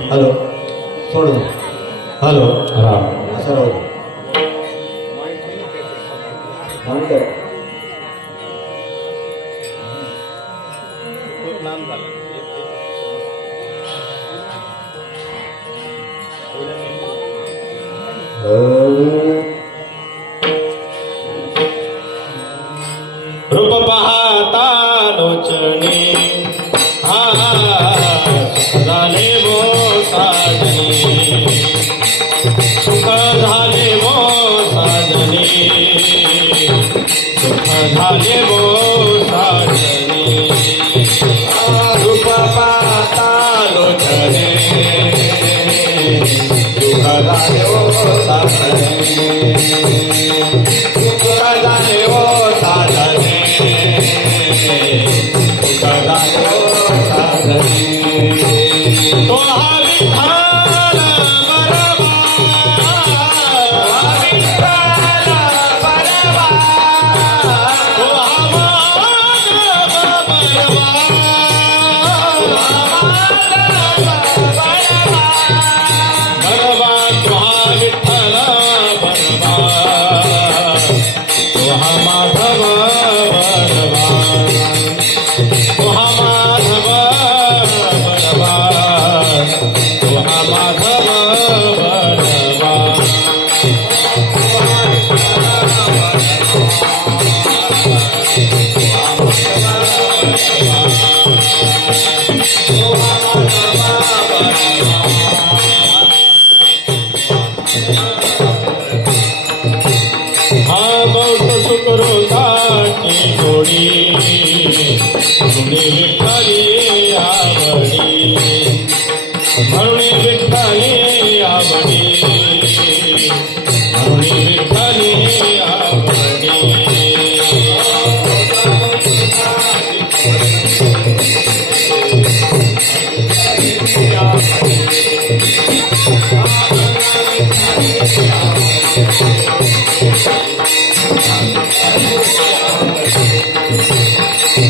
Hello सोड hello Ram sir रूप पाहता लोचने सुख झाले वो साजने सुख झाले वो साजने सुख झाले वो साजने रूप पाहता लोचने सुख झाले वो साजने सुख झाले वो साजने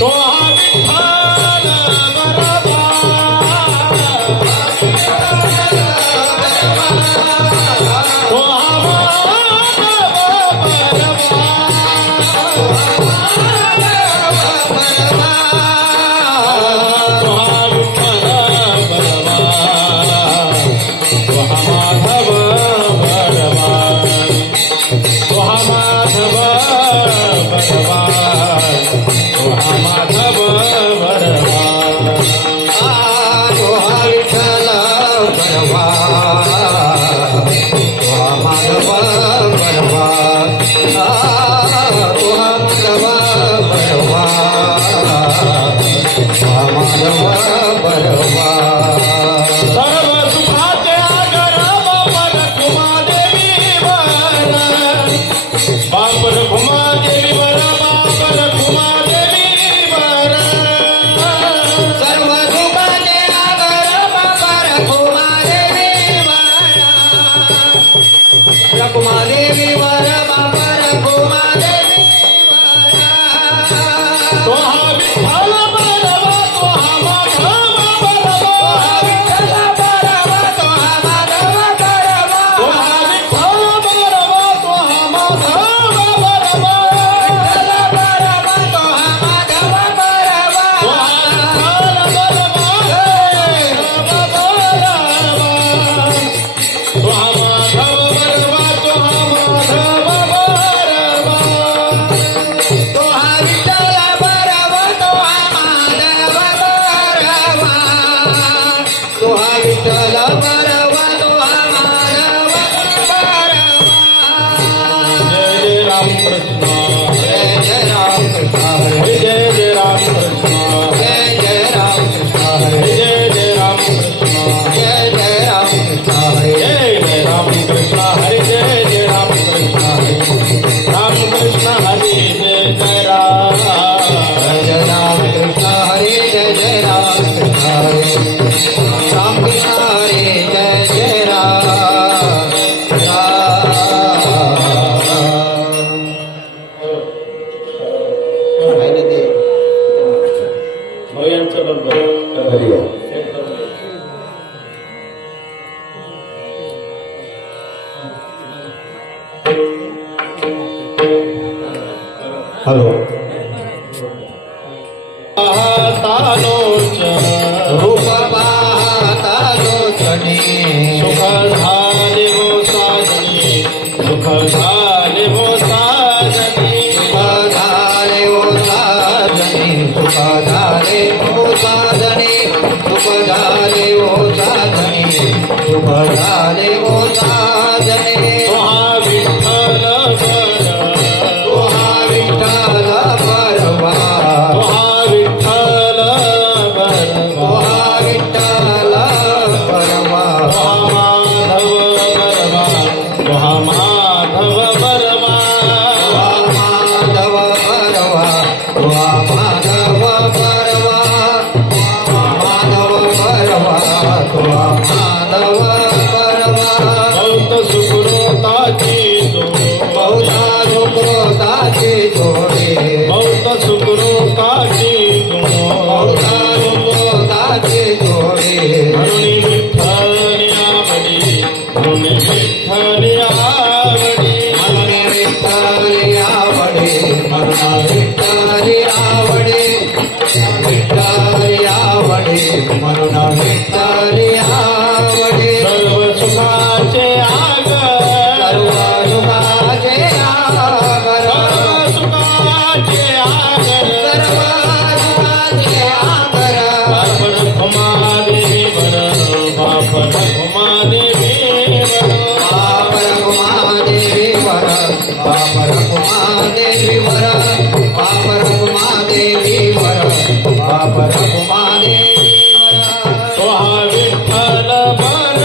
तो हॅलो रूप पाहता लोचनी सुख झाले हो साजनी सुख झाले हो साजनी झाले ओ साजनी सुख झाले ओ साजनी सुख झाले ओ साजनी सुख झाले ओ साजनी तुहा विठ्ठल तुहा विठ्ठल परवा तुहा विठ्ठल तुहा बरवा माधव परवा तुहा माधव परवा माधव परवा तुहा माधव परवा बहुत सुकृताची जोड बहुधा सुकृताची जोडे बहुत सुकृताची गुण बहुधा सुकृताची जोडे म्हणून विठ्ठल आवडी म्हणून विठ्ठल आवडी मने विठ्ठली आवडे मना विठ्ठली आवडे विठ्ठली आवडे मना विठ्ठली आवडे सर्व सुखाचे आगर सर्व सुखाचे आगर सर्व सुखाचे आगर सर्व सुखाचे आगर आपण घुमादेवी बर बापन घुमादेवी बर बापर कुमादेवी वर बापर कुमादेवी वर बापर कुमादेवी वर बापर कुमादेवी वर तुहा विठ्ठल बर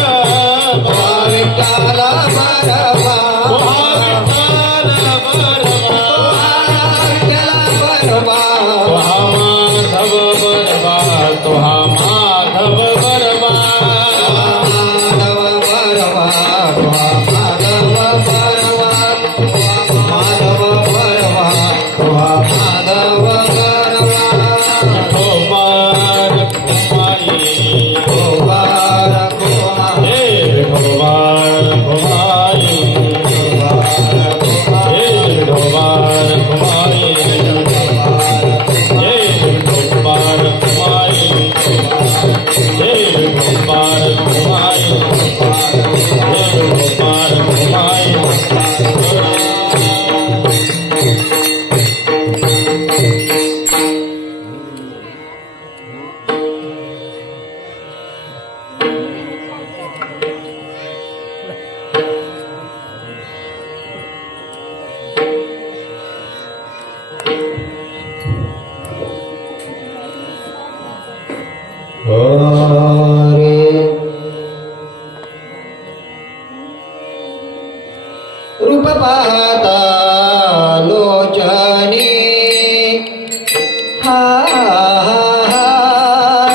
विठ्ठल बरवा तुहा विठ्ठल बरवा विठ्ठल बरवा तुहा माधव बरवा तुहा माधव बरवा माधव बरवा माधव बरवा माधव बरवा माधव बरवा भगवान कुमारी गोवार गोमा हे भगवान कुमारी हे भगवान कुमारी हे भगवान कुमारी हे भगवान कुमारी हे भगवान कुमारी रूप पाहता लोचनी हा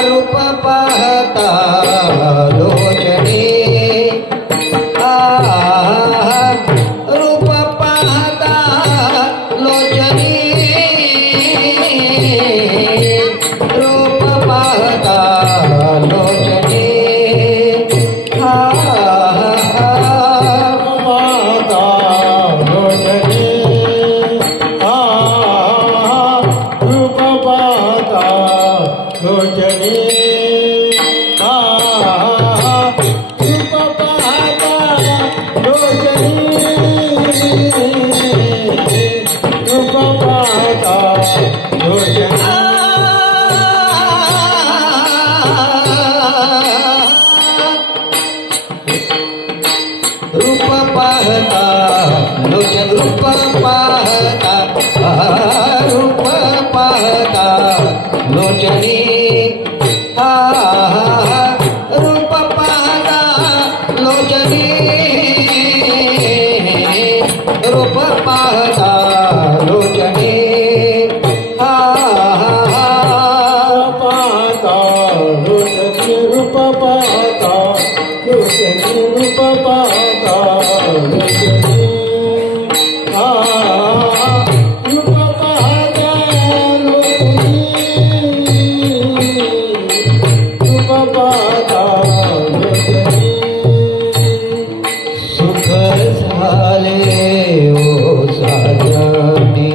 रूप पाहता लोचनी हा रूप पाहता लोचनी रूप पाहता लोचनी हा माता लोचनी रूप पाहता लोचनी रूप पाहता लोचनी रूप पाहता लोचनी रूप पाहता लोचन रूप पाहता रूप पाहता लोचनी हा रूप पाहता लोचनी रूप पाहता लोचनी हा पाहता लोचनी रूप पाहता लोचनी रूप पाहता लोचनी रूप पाहता लोचनी रूप पाहता लोचनी सुख झाले ओ साजनी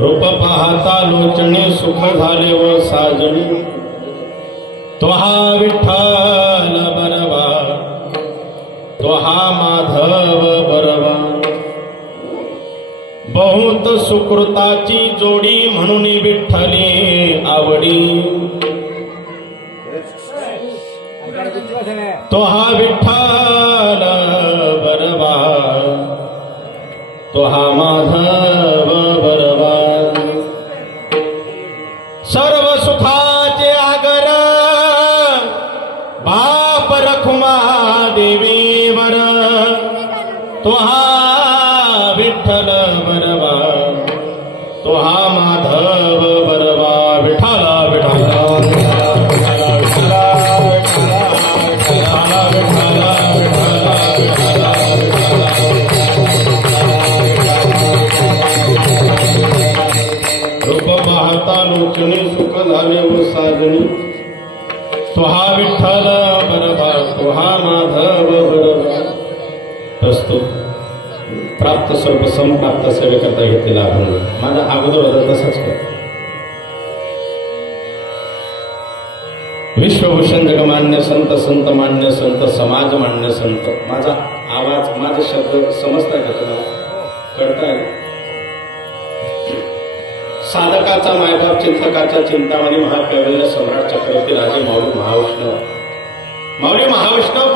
रूप पाहता लोचने सुख झाले व साजणी तो हा विठ्ठल बरवा तो हा माधव बरवा बहुत सुकृताची जोडी म्हणून विठ्ठली आवडी तो हा विठ्ठल बरवा तो हा माधव बरवा सर्व सुखाचे आगर बाप रखुमा देवीवर तो हा विठ्ठल बरवा तो हा माधव बरवा विठाला विठाला लोचने सुख झाले व साजणी तो हा विठ्ठल बरवा तो हा माधव बरवा प्रस्तुत प्राप्त सर्व समप्राप्त सेवेकरता घेतलेला अभंग माझा अगोदर होता तसाच कर विश्वभूषण जगमान्य संत संत मान्य संत समाज मान्य संत माझा आवाज माझे शब्द समजताय का तुम्हाला कळताय साधकाचा मायबाप चिंतकाचा चिंतामणी महाकैवल्य सम्राट चक्रवर्ती राजे माऊली महाविष्णव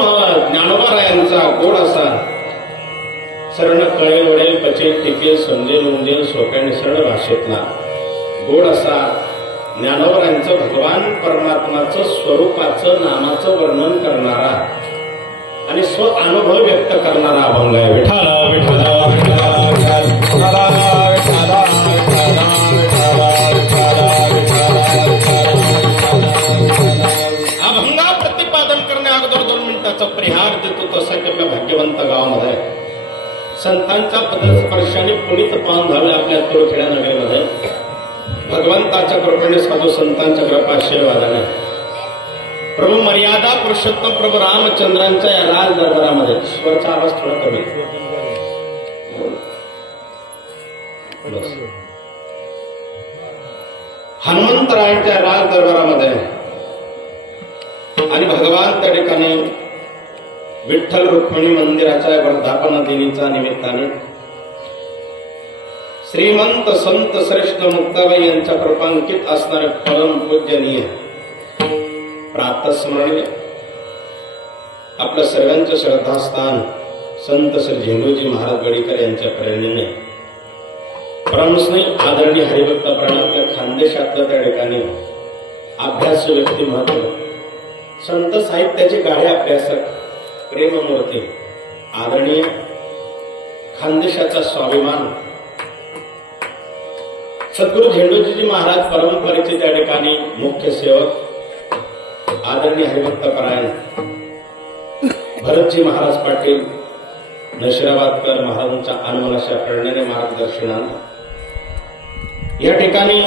ज्ञानोबारायांचा गोड असा शरण कळेल वडेल पचेल टिकेल समजेल उमजेल सोप्या सरळ भाषेतला गोड असा ज्ञानोबारायांचं भगवान परमात्माचं स्वरूपाचं नामाचं वर्णन करणारा आणि स्व अनुभव व्यक्त करणारा अभंग आहे विठाला विठाला अभंगा प्रतिपादन करण्या अगोदर 2 मिनिटाचा परिहार देतो तसा की आपल्या भाग्यवंत गावामध्ये संतांच्या पदस्पर्शाने पुनीत पान झाले आपल्या तोडखेड्या नगरीमध्ये भगवंताच्या कृपेने साधू संतांच्या कृपा आशीर्वादाने प्रभू मर्यादा पुरुषोत्तम प्रभू रामचंद्रांच्या या राज दरबारामध्ये स्वरचा आवाज थोडा कमी हनुमंतरायांच्या राज दरबारामध्ये आणि भगवान त्या ठिकाणी विठ्ठल रुक्मिणी मंदिराच्या वर्धापन दिनीच्या निमित्ताने श्रीमंत संत श्रेष्ठ मुक्ताबाई यांच्या कृपांकित असणारे परम पूजनीय प्रातस्मरणीय आपलं सर्वांचं श्रद्धास्थान संत श्री झेंडूजी महाराज गडीकर यांच्या प्रेरणेने परमस्नेही आदरणीय हरिभक्त प्राण आपल्या खानदेशातलं त्या ठिकाणी अभ्यास व्यक्तिमत्व, संत साहित्याचे गाढे अभ्यासक, प्रेममूर्ती, आदरणीय खानदेशाचा स्वाभिमान सद्गुरू झेंडूजी महाराज परंपरेचे त्या ठिकाणी मुख्य सेवक आदरणीय हरिभक्त परायण भरतजी महाराज पाटील नशिराबादकर महाराजांच्या अनमनाच्या प्रेरणेने मार्गदर्शनाने या ठिकाणी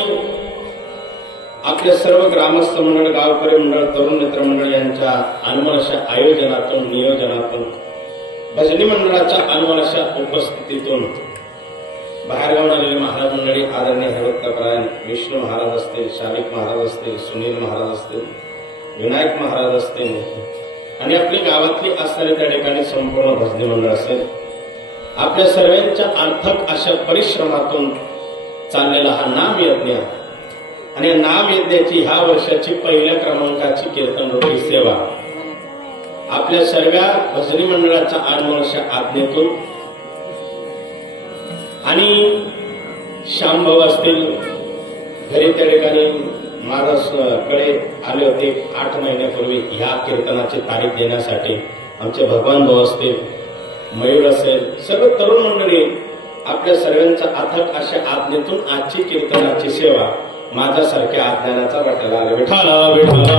आपल्या सर्व ग्रामस्थ मंडळ, गावकरी मंडळ, तरुण मित्र मंडळ यांच्या अनमनाच्या आयोजनातून, नियोजनातून, भजनी मंडळाच्या अनमनाच्या उपस्थितीतून बाहेरगावून आलेले महाराज मंडळी, आदरणीय हरिभक्त परायण विष्णू महाराज असतील, शालिक महाराज असतील, सुनील महाराज असतील, विनायक महाराज असतील आणि आपली गावातली असणारी त्या ठिकाणी संपूर्ण भजनी मंडळ असेल, आपल्या सर्वांच्या अर्थक अशा परिश्रमातून चाललेला हा नाम यज्ञ आणि या नाम यज्ञाची ह्या वर्षाची पहिल्या क्रमांकाची कीर्तन रूपी सेवा आपल्या सर्व भजनी मंडळाच्या आनमनाच्या आज्ञेतून आणि श्यामभाऊ असतील घरी त्या ठिकाणी महाराजकडे आले होते 8 महिन्यापूर्वी ह्या कीर्तनाची तारीख देण्यासाठी. आमचे भगवान भाऊ असतील, मयूर असेल, सर्व तरुण मंडळी आपल्या सर्वांच्या अथक अशा आज्ञेतून आजची कीर्तनाची सेवा माझ्यासारख्या आज्ञानाचा वाटायला आला. विठाला विठाला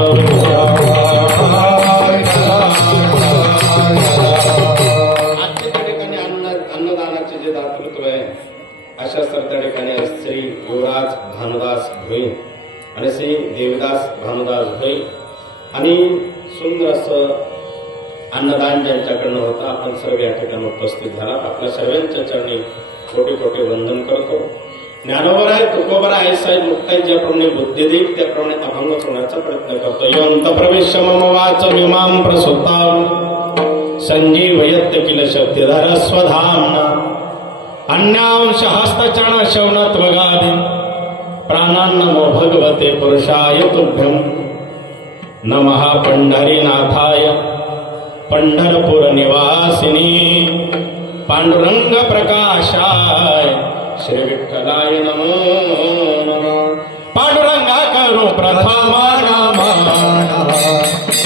आजच्या त्या ठिकाणी अन्नदानाचे जे दातृत्व आहे अशा सर त्या ठिकाणी श्री युवराज भानुदास भोई आणि श्री देवदास भानुदास भोई आणि सुंदर असं अन्नदान ज्यांच्याकडनं होतं. आपण सर्व या ठिकाणी उपस्थित झाला. आपल्या सर्वांच्या चरणी कोटी कोटी वंदन करतो. ज्ञानोबर आहे, तुकोबर आहे, साहेब मुक्ताई ज्याप्रमाणे बुद्धी देईल त्याप्रमाणे अभंग होण्याचा प्रयत्न करतो. यंत प्रवेश मम वाच विमाम प्रसुता संजीवयत्य किल शक्तिधर स्वधामना अन्यांश हस्तचरण शौनत्वगादि प्राणान्नमो भगवते पुरुषाय तुभ्यं नमः पंढरीनाथाय पंढरपूर निवासिनी पांडुरंग प्रकाशाय श्री विठ्ठलाय नमो नमः. पांडुरंगा करो प्रथम नमः,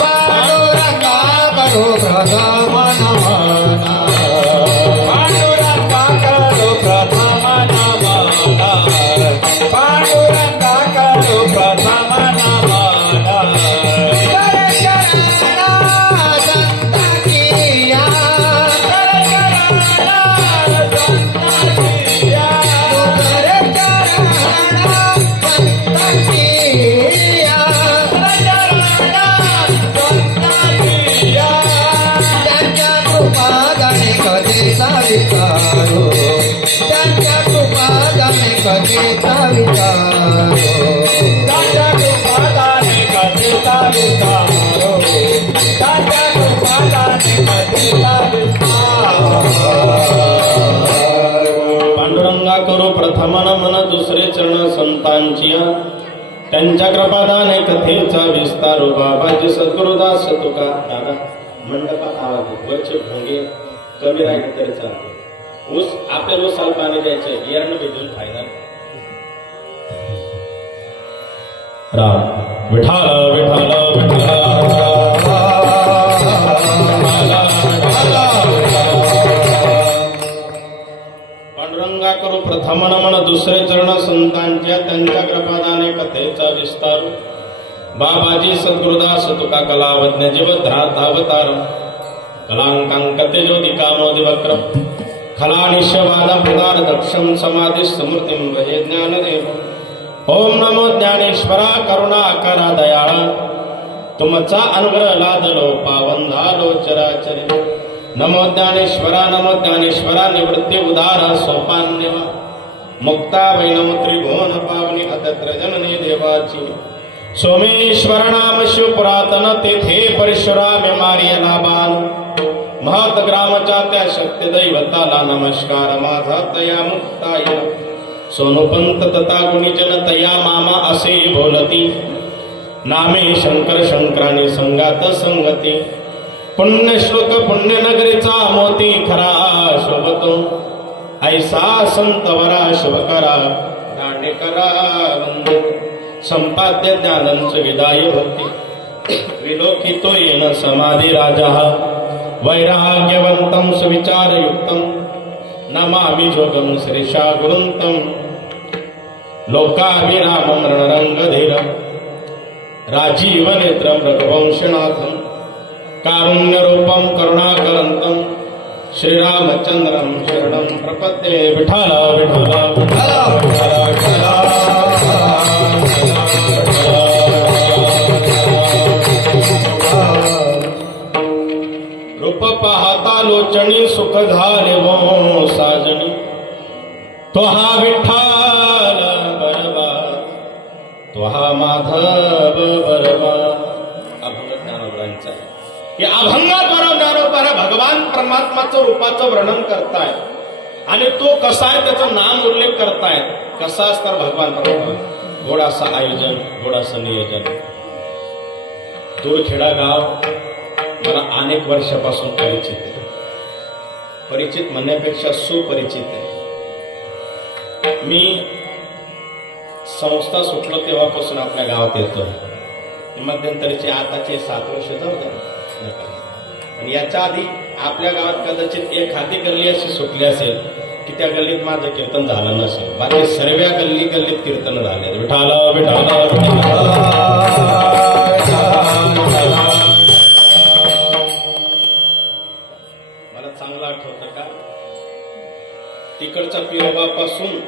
पांडुरंगा करो प्रथम नमः, पांडुरंगा करो प्रथम नमः, पांडुरंगा करो प्रथम नमः. त्यांच्या कृपादाने कधीचा विचारो, त्यांच्या कृपादाने कधीचा विचारो, त्यांच्या कृपादाने कधीचा विचारो. पांडुरंगा करू प्रथम नमन दुसरे चरण संतांची त्यांच्या कृपादाने कथेचा विस्तारो. बाबाजी सद्गुरुदास तुका. दादा मंडपात आवाज वरचे भोंगे कमी राहिले तरी चालते. ऊस आपल्याला ऊसाला पाणी द्यायचं, एरनं भेटून फायदा. राम विठाल विठाल विठाल पांडुरंगा करू प्रथम नमन दुसरे चरण संतांच्या त्यांच्या कृपादाने कथेचा विस्तार. बाबाजी सद्गुरुदास तुका कलावज्ञ जीवध्रातावतार कलांकांकते ज्योतिकामोदि वक्र खलानिश्यवाद प्रदान दक्षम समाधि समृद्धिं भजे ज्ञानदेव. ओम नमो ज्ञानेश्वरा करुणाकरा दयाळा तुमचा अनुग्रह लादलो पावन झालो चराचरी. नमो ज्ञानेश्वरा निवृत्ती उदार सोपान्यवा मुक्ता वैनम त्रिभुवन पावनी अतत्र जननी देवाची. सोमेश्वर नाम शिव पुरातन तेथे परशुराम मारियला बाण महत ग्रामच्या त्या शक्ती दैवताला नमस्कार माझा तया मुक्ताय. सोनुपंत तथा गुणीजन तया मामा असे बोलती नामे शंकर शंकराने संगात संगती. पुण्यश्लोक पुण्यनगरीचा मोती खरा ऐसा संतवरा शुभकरा दांडेकरा वंदे संपाद्य ज्ञानंच विदाय भक्ती विलोकितो येन समाधी राजा वैराग्यवंतं सुविचारयुक्तं नमामि जोगं श्रीशा गुरुंतं लोकाभिरामं रणरंगधीरं राजीवनेत्रं रघुवंशनाथं कारुण्यरूपं करुणाकरन्तं श्रीरामचंद्रं शरणं प्रपद्ये विठ्ठल विठ्ठल विठ्ठल विठ्ठल रूप पाहता लोचणी सुख झाले वो साजणी तो हा विठ्ठल बरवा तो हा माधव बरवा. अभंग ज्ञानोबरांचा आहे. या अभंगाद्वारा ज्ञानोबा भगवान परमात्माचं रूपाचं वर्णन करतायत आणि तो कसा आहे त्याचं नाम उल्लेख करतायत. कसा असणार भगवान परमात्मा. गोडासा आयोजन गोडासं नियोजन. दूरखेडा गाव मला अनेक वर्षापासून परिचित आहे. परिचित म्हणण्यापेक्षा सुपरिचित आहे. मी संस्था सुटलो तेव्हापासून आपल्या गावात येतो. मध्यंतरीचे आताचे 7 वर्ष जाऊ द्या. आणि याच्या आधी आपल्या गावात कदाचित एखादी गल्ली अशी सुटली असेल की त्या गल्लीत माझं कीर्तन झालं नसेल. बाकी सर्व गल्लीत कीर्तन झाले. विठ्ठल मला चांगलं आठवतं का तिकडच्या पिरोबापासून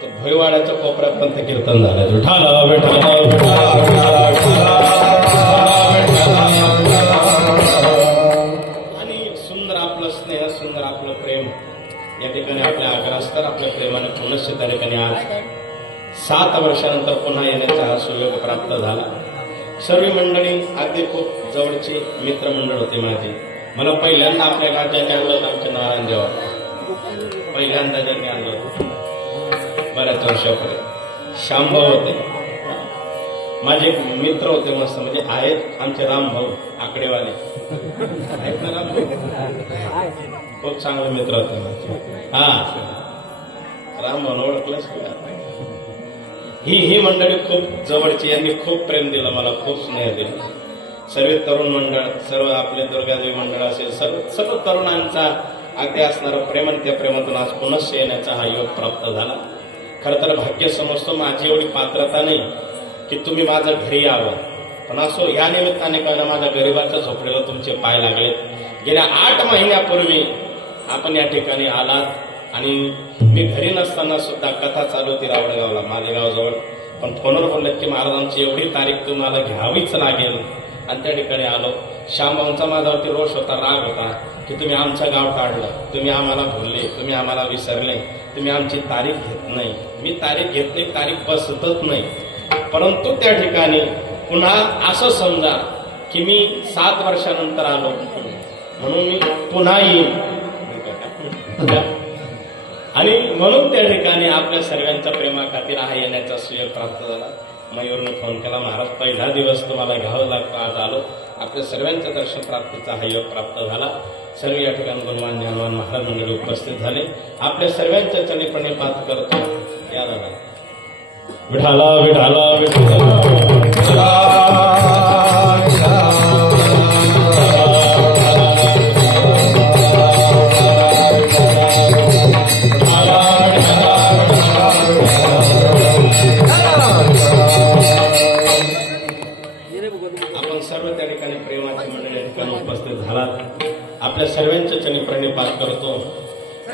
तर भोयवाड्याच्या कोपऱ्यापर्यंत कीर्तन झालं. विठ्ठल आणि सुंदर आपलं स्नेह सुंदर आपलं प्रेम या ठिकाणी आपल्या आग्रहास्तर आपल्या प्रेमाने पुनश्च त्या ठिकाणी आज 7 वर्षानंतर पुन्हा येण्याचा हा सुयोग प्राप्त झाला. सर्व मंडळी अगदी खूप जवळची मित्रमंडळ होते माझे. मला पहिल्यांदा आपल्या राज्याने आणलं होतं आमच्या नारायण देवा. पहिल्यांदा त्यांनी आणलं होतं बऱ्याच वर्षापूर्वी. श्यामभाऊ होते माझे एक मित्र होते मस्त म्हणजे आहेत आमचे रामभाऊ आकडेवाले आहेत ना रामभाऊ. खूप चांगले मित्र होते माझे. हा रामभाऊ ओळखलंच का. ही मंडळी खूप जवळची. यांनी खूप प्रेम दिलं मला खूप स्नेह दिला. सर्व तरुण मंडळ सर्व आपले दुर्गादेवी मंडळ असेल सर्व तरुणांचा अगदी असणारं प्रेम आणि त्या प्रेमातून आज पुनश्च येण्याचा हा योग प्राप्त झाला. खरं तर भाग्य समजतो माझी एवढी पात्रता नाही की तुम्ही माझ्या घरी यावं. पण असो या निमित्ताने काय ना माझ्या गरिबाच्या झोपडीला तुमचे पाय लागले. गेल्या 8 महिन्यापूर्वी आपण या ठिकाणी आलात आणि मी घरी नसताना सुद्धा कथा चालू होती रावडगावला मालेगाव जवळ. पण फोनवर बोललेत की महाराजांची एवढी तारीख तुम्हाला घ्यावीच लागेल आणि त्या ठिकाणी आलो. श्यामभाऊंचा माझ्यावरती रोष होता राग होता की तुम्ही आमचं गाव काढलं. तुम्ही आम्हाला भुलले तुम्ही आम्हाला विसरले. तुम्ही आमची तारीख घेत नाही. मी तारीख घेत नाही तारीख बसतच नाही. परंतु त्या ठिकाणी पुन्हा असं समजा की मी 7 वर्षानंतर आलो म्हणून मी पुन्हा येईन आणि म्हणून त्या ठिकाणी आपल्या सर्वांच्या प्रेमाखातीर हा येण्याचा सुयोग प्राप्त झाला. मयूरने फोन केला महाराज पहिला दिवस तुम्हाला घ्यावं लागतं. आज आलो. आपल्या सर्वांचं दर्शन प्राप्तीचा हा योग प्राप्त झाला. सर्व या ठिकाणी गुणवान ज्ञानवान महाराज मंडळी उपस्थित झाले. आपल्या सर्वांच्या चरणी प्रणिपात करतो. या दादा विठाला विठाला विठाला आपण सर्व त्या ठिकाणी प्रेमाची मंडळी ठिकाणी उपस्थित झालात. आपल्या सर्वांच्या चरणी प्रणिपात करतो.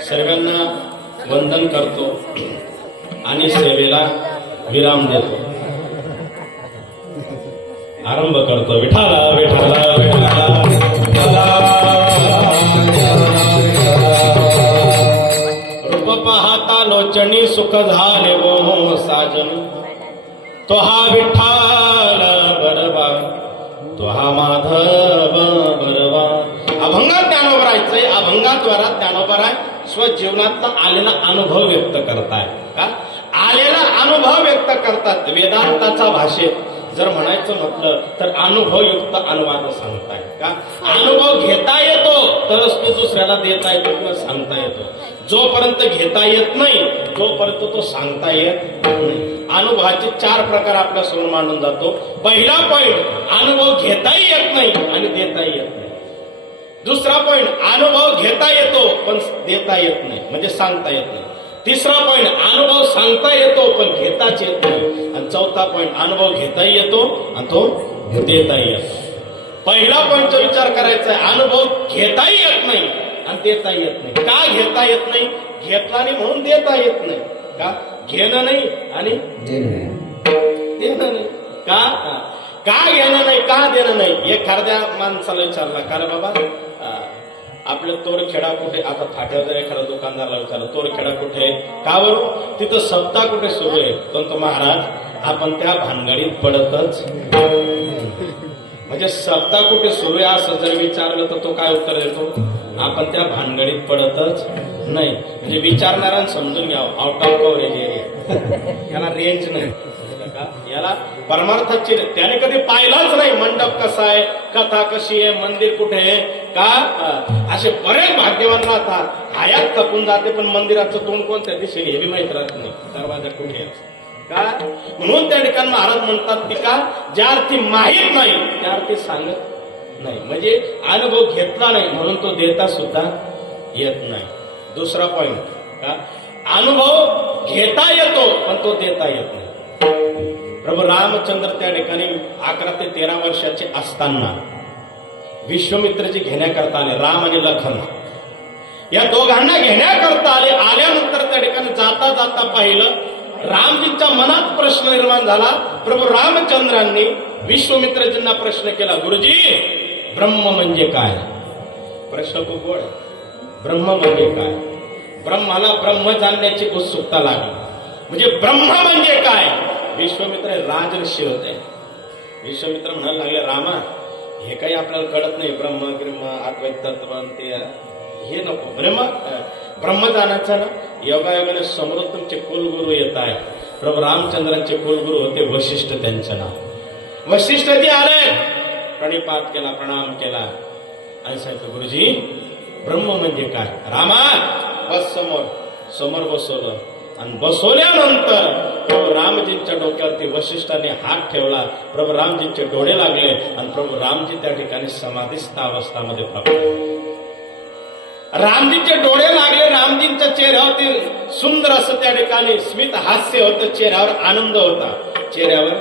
सर्वांना वंदन करतो आणि सेवेला विराम देतो. आरंभ करतो. विठाला विठाला विठाला रूप पाहता लोचणी सुख झाले वो साजन तो हा विठ्ठल बरवा तो हा माधव बरवा. अभंगात ज्ञानोबरायचंय. अभंगाद्वारा ज्ञानोबराय स्वजीवनातला आलेला अनुभव व्यक्त करताय का आलेला अनुभव व्यक्त करतात. वेदांताचा भाषेत जर म्हणायचं म्हटलं तर अनुभवयुक्त अनुवाद सांगताय का? अनुभव घेता येतो तरच तो दुसऱ्याला देता येतो किंवा सांगता येतो. जोपर्यंत घेता येत नाही तोपर्यंत तो सांगता येत नाही. अनुभवाचे 4 प्रकार आपल्या समोर मांडून जातो. पहिला पॉइंट, अनुभव घेताही येत नाही आणि देताही येत नाही. दुसरा पॉइंट, अनुभव घेता येतो पण देता येत नाही म्हणजे सांगता येत नाही. तिसरा पॉइंट, अनुभव सांगता येतो पण घेताच येत नाही. आणि चौथा पॉइंट, अनुभव घेताही येतो आणि तो देताही येतो. पहिला पॉइंटचा विचार करायचा आहे, अनुभव घेताही येत नाही आणि देता येत नाही. का घेता येत नाही? घेतला नाही म्हणून देता येत नाही. का? घेणं नाही आणि देणं नाही. का घेणं नाही, का देणं नाही? एखाद्या माणसाला विचारला, कारण बाबा आपलं तोरखेडा कुठे? आता फाट्यावर जर एखादा दुकानदाराला विचारलं तोरखेडा कुठे? का बरोबर? तिथं सप्ताह कुठे सुरू आहे? तो महाराज आपण त्या भानगडीत पडतच. म्हणजे सप्ताह कुठे सुरू आहे असं जर विचारलं तर तो काय उत्तर देतो? आपण त्या भानगडीत पडतच नाही. म्हणजे विचारणारा समजून घ्यावं, आउट ऑफ कव्हरेज एरिया, याला रेंज नाही. याला परमार्थाची त्याने कधी पाहिलाच नाही. मंडप कसा आहे, कथा कशी आहे, मंदिर कुठे आहे का? असे बरेच भाग्यवान राहतात, हयात खपून जाते पण मंदिराचं तोंड कोणत्या दिशेने हे बी माहित राहत नाही, दरवाजा कुठे आहे का? म्हणून त्या ठिकाणी महाराज म्हणतात की का ज्या अर्थी माहीत नाही त्या अर्थी सांगत नाही. म्हणजे अनुभव घेतला नाही म्हणून तो देता सुद्धा येत नाही. दुसरा पॉइंट, का अनुभव घेता येतो पण तो देता येत नाही. प्रभू रामचंद्र त्या ठिकाणी 11 ते 13 वर्षाचे असताना विश्वामित्रजी घेण्याकरता आले. राम आणि लखन या दोघांना घेण्याकरता आले. आल्यानंतर त्या ठिकाणी जाता जाता पाहिलं, रामजींच्या मनात प्रश्न निर्माण झाला. प्रभू रामचंद्रांनी विश्वामित्रजींना प्रश्न केला, गुरुजी ब्रह्म म्हणजे काय? प्रश्न खूप गोड आहे. ब्रह्म म्हणजे काय? ब्रह्माला ब्रह्म जाणण्याची उत्सुकता लागली. म्हणजे ब्रह्म म्हणजे काय? विश्वामित्र राजर्षी होते. विश्वामित्र म्हणायला लागले, रामा हे काही आपल्याला कळत नाही, ब्रह्म ब्रह्म अद्वैत तत्व ते हे नको. ब्रह्म जाण्याचा ना योगायोगाने समोर तुमचे कुलगुरू येत आहे. प्रभू रामचंद्रांचे कुलगुरू होते वशिष्ठ, त्यांचं नाव वशिष्ठजी आले. प्रणिपात केला, प्रणाम केला आणि सांगितलं, गुरुजी ब्रह्म म्हणजे काय? रामा बस समोर बसवलं आणि बसवल्यानंतर प्रभू रामजींच्या डोक्यावरती वशिष्ठाने हात ठेवला. प्रभू रामजींचे डोळे लागले आणि प्रभू रामजी त्या ठिकाणी समाधीस्थ अवस्थामध्ये प्राप्त. रामजींचे डोळे लागले. रामजींच्या चेहऱ्यावरती सुंदर असं त्या ठिकाणी स्मित हास्य होतं. चेहऱ्यावर आनंद होता. चेहऱ्यावर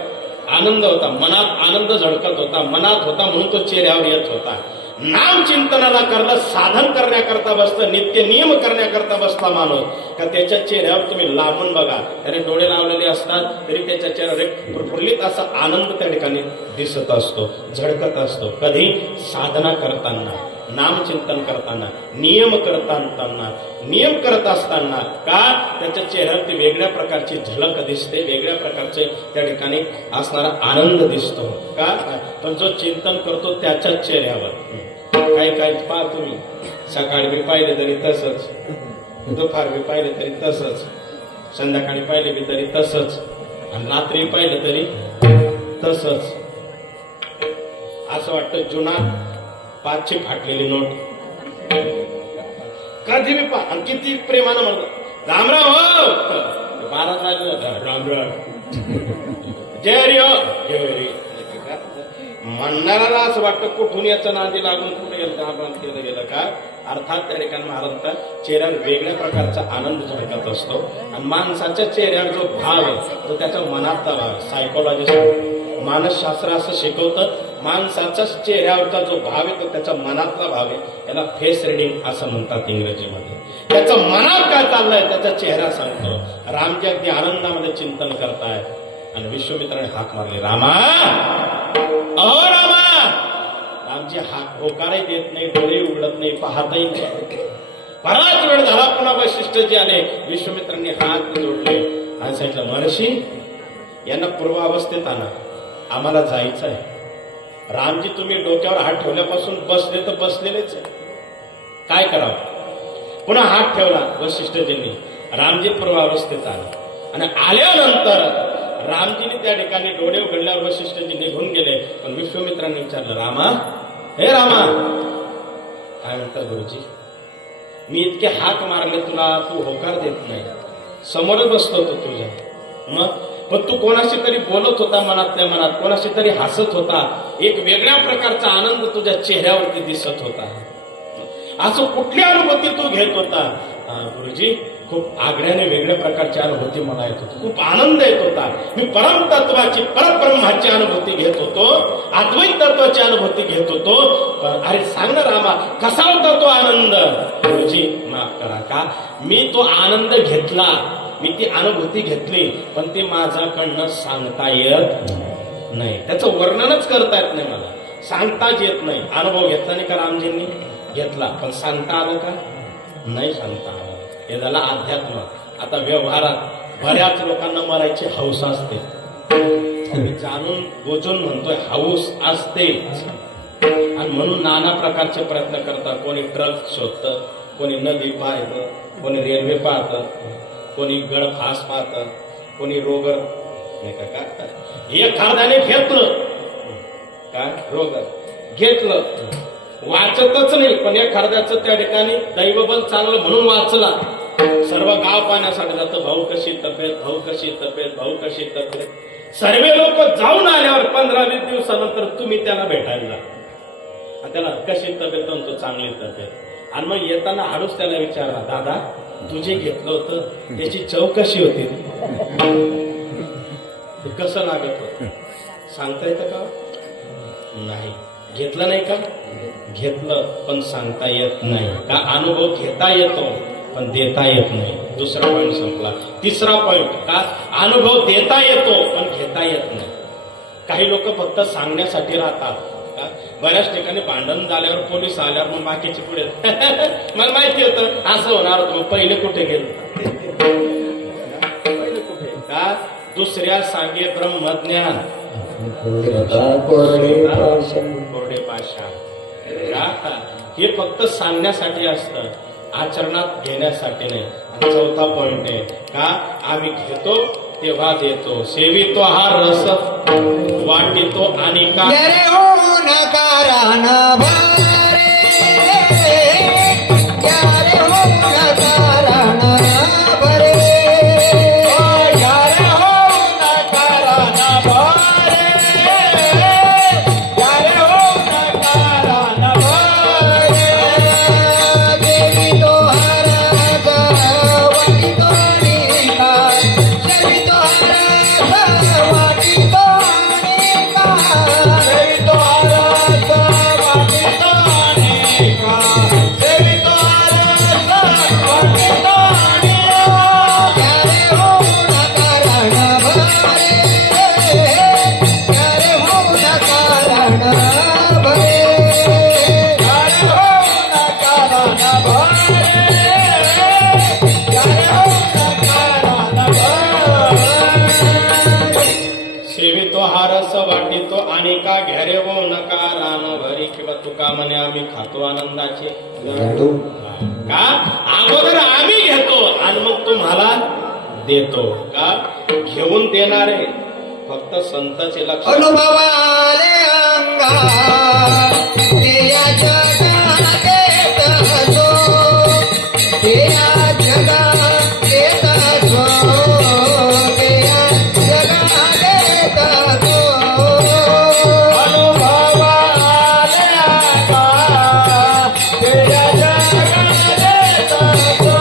आनंद होता. मनात आनंद झळकत होता. मनात होता म्हणून तो चेहऱ्यावर येत होता. नाम चिंतनाला करलं, साधन करण्याकरता बसतं, नित्य नियम करण्याकरता बसला माणूस का त्याच्या चेहऱ्यावर तुम्ही लांबून बघा, त्याने डोळे लावलेले असतात तरी त्याच्या चेहऱ्यावर एक प्रफुल्लित असा आनंद त्या ठिकाणी दिसत असतो, झळकत असतो. कधी साधना करताना, नामचिंतन करताना, नियम करत असताना का त्याच्या चेहऱ्यावरती वेगळ्या प्रकारची झलक दिसते, वेगळ्या प्रकारचे त्या ठिकाणी असणारा आनंद दिसतो का? पण जो चिंतन करतो त्याच्याच चेहऱ्यावर काही पहा तुम्ही, सकाळी बी पाहिले तरी तसंच, दुपार बी पाहिले तरी तसंच, संध्याकाळी पाहिले बी तरी तसंच, आणि रात्री पाहिलं तरी तसंच. असं वाटतं जुना 5ची फाटलेली नोट कधी बी आणि किती प्रेमानं म्हणतात रामराम हो, महाराज रामराम जय हरी हो, जय हरी. म्हणणाऱ्याला असं वाटतं कुठून याचं नादी लागून कुठे गेलं, आपण केलं गेलं का? अर्थात त्या ठिकाणी महाराजांचा चेहऱ्यावर वेगळ्या प्रकारचा आनंद झळकत असतो. आणि माणसाच्या चेहऱ्यावर जो भाव आहे तो त्याच्या मनातला भाव. सायकोलॉजी मानसशास्त्र असं शिकवतं, माणसाच्या चेहऱ्यावरचा जो भाव आहे तो त्याच्या मनातला भाव आहे. याला फेस रिडिंग असं म्हणतात इंग्रजीमध्ये. त्याचं मनात काय चाललंय त्याचा चेहरा सांगतो. रामजी अगदी आनंदामध्ये चिंतन करताय आणि विश्वामित्राने हाक मारले, रामा अहो रामा. रामजी हाक होकारही देत नाही, डोळे उघडत नाही, पाहतही नाही. बराच वेळ झाला. पुन्हा वशिष्ठजी आले. विश्वामित्रांनी हात जोडले आणि सांगितलं, महर्षी यांना पूर्वावस्थेत आणा, आम्हाला जायचं आहे. रामजी तुम्ही डोक्यावर हात ठेवल्यापासून बसले तर बसलेलेच आहे, काय करावं? पुन्हा हात ठेवला वशिष्ठजींनी. रामजी पूर्वावस्थेत आले आणि आल्यानंतर रामजीने त्या ठिकाणी डोळे उघडल्यावर वशिष्ठजी निघून गेले. पण विश्वामित्रांनी विचारलं, रामा, हे रामा, काय म्हणतात गुरुजी? मी इतके हाक मारले तुला, तू होकार देत नाही. समोरच बसलो होतो तुझ्या, मग पण तू कोणाशी तरी बोलत होता, मनातल्या मनात कोणाशी तरी हसत होता. एक वेगळ्या प्रकारचा आनंद तुझ्या चेहऱ्यावरती दिसत होता. असं कुठली अनुभूती तू घेत होता? गुरुजी, खूप आगळ्याने वेगळ्या प्रकारची अनुभूती मला येत होती. खूप आनंद येत होता. मी परमतत्वाची, परब्रह्माची अनुभूती घेत होतो, अद्वैत तत्वाची अनुभूती घेत होतो. अरे सांग ना रामा, कसा होता तो आनंद? गुरुजी माफ करा, का मी तो आनंद घेतला, मी ती अनुभूती घेतली, पण ते माझ्याकडनं सांगता येत नाही. त्याचं वर्णनच करता येत नाही, मला सांगताच येत नाही. अनुभव घेतला नाही का रामजींनी? घेतला, पण सांगता आलं का? नाही सांगता आलं. हे झालं अध्यात्म. आता व्यवहारात बऱ्याच लोकांना मरायची हौस असते. जाणून बोजून म्हणतोय, हौस असते, आणि म्हणून नाना प्रकारचे प्रयत्न करतात. कोणी ट्रक शोधतं, कोणी नदी पाहतं, कोणी रेल्वे पाहतं, कोणी गड फास पाहतं, कोणी रोगर नाही का. एखाद्याने घेतलं का रोगर घेतलं, वाचतच नाही, पण एखाद्याचं त्या ठिकाणी दैवबल चांगलं म्हणून वाचला. सर्व गाव पाहण्यासाठी जातं, भाऊ कशी तब्येत, भाऊ कशी तब्येत, भाऊ कशी तब्येत. सर्व लोक जाऊन आल्यावर 15-20 दिवसानंतर तुम्ही त्याला भेटायला जा. त्याला कशी तब्येत म्हणतो? चांगली तब्येत. आणि मग येताना हाडूच त्याला विचारला, दादा तुझे घेतलं होतं त्याची चव कशी होती? कसं लागत होतं? सांगता येतं का? नाही. घेतलं नाही का? घेतलं, पण सांगता येत नाही. का अनुभव घेता येतो, पण देता येत नाही. दुसरा पॉईंट संपला. तिसरा पॉईंट, का अनुभव देता येतो, पण घेता येत नाही. काही लोक फक्त सांगण्यासाठी राहतात. बऱ्याच ठिकाणी भांडण झाल्यावर पोलीस आल्यावर मग बाकीचे पुढे मला माहिती होतं असं होणार होतं. मग पहिले कुठे गेलो? पहिले कुठे? का दुसऱ्या सांगे ब्रह्मज्ञान, कोरडे पाषाण. हे फक्त सांगण्यासाठी असतं, आचरणात घेण्यासाठी नाही. चौथा पॉइंट आहे, का आम्ही घेतो तेव्हा देतो. सेवितो हा रस, वाटितो आणि का कारण भरे, यारे होऊन कारण भरे, यारे होऊन कारण भरे, यारे होऊन कारण भरे. देवी तो हरस वाटितो निका, देवी तो हरस वाटितो निका, देवी तो हरस वाटितो निका, देवी तो हरस वाटितो निका. यारे होऊन कारण भरे, यारे होऊन कारण भरे, यारे होऊन कारण भरे, यारे होऊन कारण भरे. सेवितो हा रस वाटितो आणि का घ्यारे हो नका रान भरी. किंवा तुका म्हणे आम्ही खातो आनंदाचे. का अगोदर आम्ही घेतो आणि मग तुम्हाला देतो. का घेऊन देणारे फक्त संताचे लक्ष. अनुभवाले अंगा ते या जगात येत असो, ते या जगात येत असो, ते या जगात येत असो. अनुभवाले अंगा ते या जगात येत असो,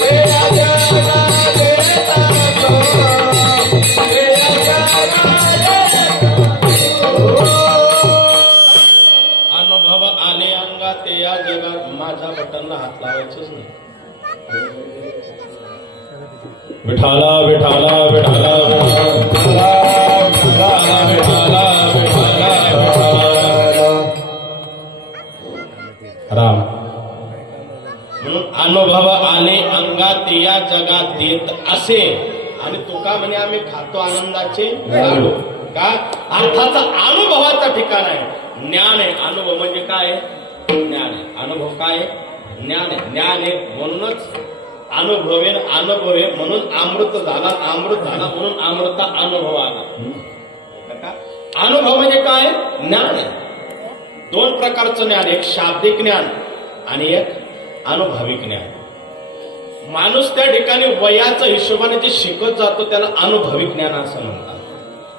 ते या जगात येत असो, ते या जगात अनुभव आले अंगा ते या जगात. माझ्या बटनला हात लावायचंच नाही. विठाला विठाला विठाला विठाला विठाला विठाला विठाला. राम म्हणून अनुभव आले अंगात या जगात देत असे. आणि तुका म्हणे आम्ही खातो आनंदाचे लाडू. का अर्थाचा अनुभवाचा ठिकाण आहे. ज्ञान आहे. अनुभव म्हणजे काय? ज्ञान आहे. अनुभव काय? ज्ञान आहे. ज्ञान आहे म्हणूनच अनुभवेन अनुभवे म्हणून अमृत झाला, अमृत झाला म्हणून अमृता अनुभव आला. का? अनुभव म्हणजे काय? ज्ञान आहे. दोन प्रकारचं ज्ञान, एक शाब्दिक ज्ञान आणि एक अनुभविक ज्ञान. माणूस त्या ठिकाणी वयाच्या हिशोबाने जे शिकत जातो त्याला अनुभविक ज्ञान असं म्हणतात.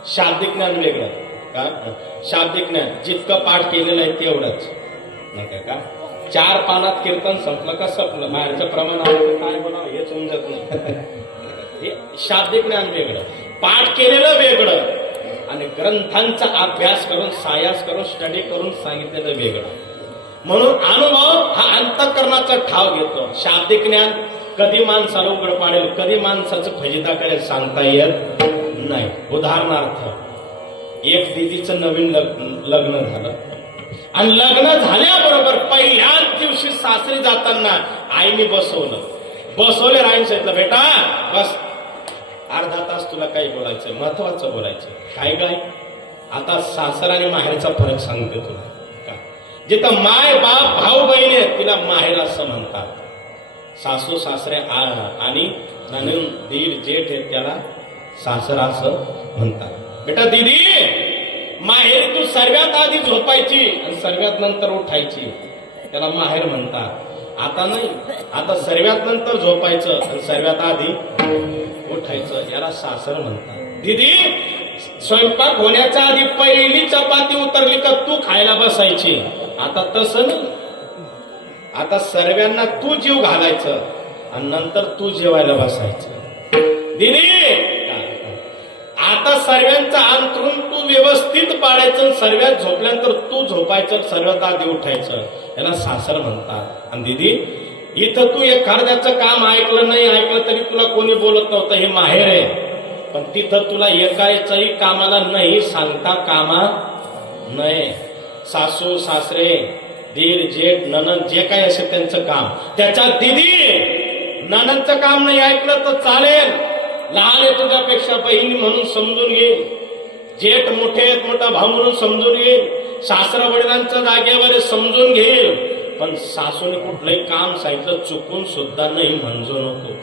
शाब्दिक ज्ञान वेगळं. का? शाब्दिक ज्ञान जितकं पाठ केलेलं आहे तेवढंच नाही का? 4 पानात कीर्तन संपलं का संपलं, बाहेरचं प्रमाण आलं काय बोलावं हे समजत नाही. हे शाब्दिक ज्ञान वेगळं, पाठ केलेलं वेगळं आणि ग्रंथांचा अभ्यास करून सायास करून स्टडी करून सांगितलेलं वेगळं. म्हणून अनुभव हा अंतःकरणाचा ठाव घेतो. शाब्दिक ज्ञान कधी माणसाला उघड पाडेल, कधी माणसाचं फजिता करेल सांगता येत नाही. उदाहरणार्थ, एक दिदीचं नवीन लग्न झालं आणि लग्न झाल्याबरोबर पहिल्याच दिवशी सासरी जाताना आईने बसवले राईन सांगितलं, बेटा बस अर्धा तास तुला काही बोलायचंय, महत्वाचं बोलायचं. काय काय? आता सासर आणि माहेरचा फरक सांगते तुला. का? जिथं माय बाप भाऊ बहिणी आहेत तिला माहेर असं म्हणतात. सासू सासरे आणि नणंद दीर जेठ आहेत त्याला सासर असं म्हणतात. बेटा दीदी, माहेर तू सर्वात आधी झोपायची आणि सर्वात नंतर उठायची, त्याला माहेर म्हणतात. आता नाही, आता सर्वात नंतर झोपायचं आणि सर्वात आधी उठायचं, याला सासर म्हणतात. दीदी, स्वयंपाक होण्याच्या आधी पहिली चपाती उतरली का तू खायला बसायची, आता तसं नाही. आता सर्वांना तू जीव घालायचं आणि नंतर तू जेवायला बसायचं. दीदी, आता सर्वांचं अंतरून तू व्यवस्थित पाडायचं, सर्वात झोपल्यानंतर तू झोपायचं, सर्वात आधी उठायचं, याला सासर म्हणतात. आणि दीदी, इथं तू एखाद्याचं काम ऐकलं नाही ऐकलं तरी तुला कोणी बोलत नव्हतं, हे माहेर आहे. पण तिथं तुला एकाचही कामाला नाही सांगता कामा नाही. सासू सासरे दीर जेठ नणंद जे काही असेल त्यांचं काम, त्याच्यात दीदी नणंदचं काम नाही ऐकलं तर चालेल, लहान आहे तुझ्यापेक्षा बहिणी म्हणून समजून घेईल, जेठ मोठे आहेत मोठा भाऊ म्हणून समजून घेईल, सासरा वडिलांच्या जागेवर समजून घेईल. पण सासूने कुठलंही काम सांगितलं चुकून सुद्धा नाही म्हणजो नको,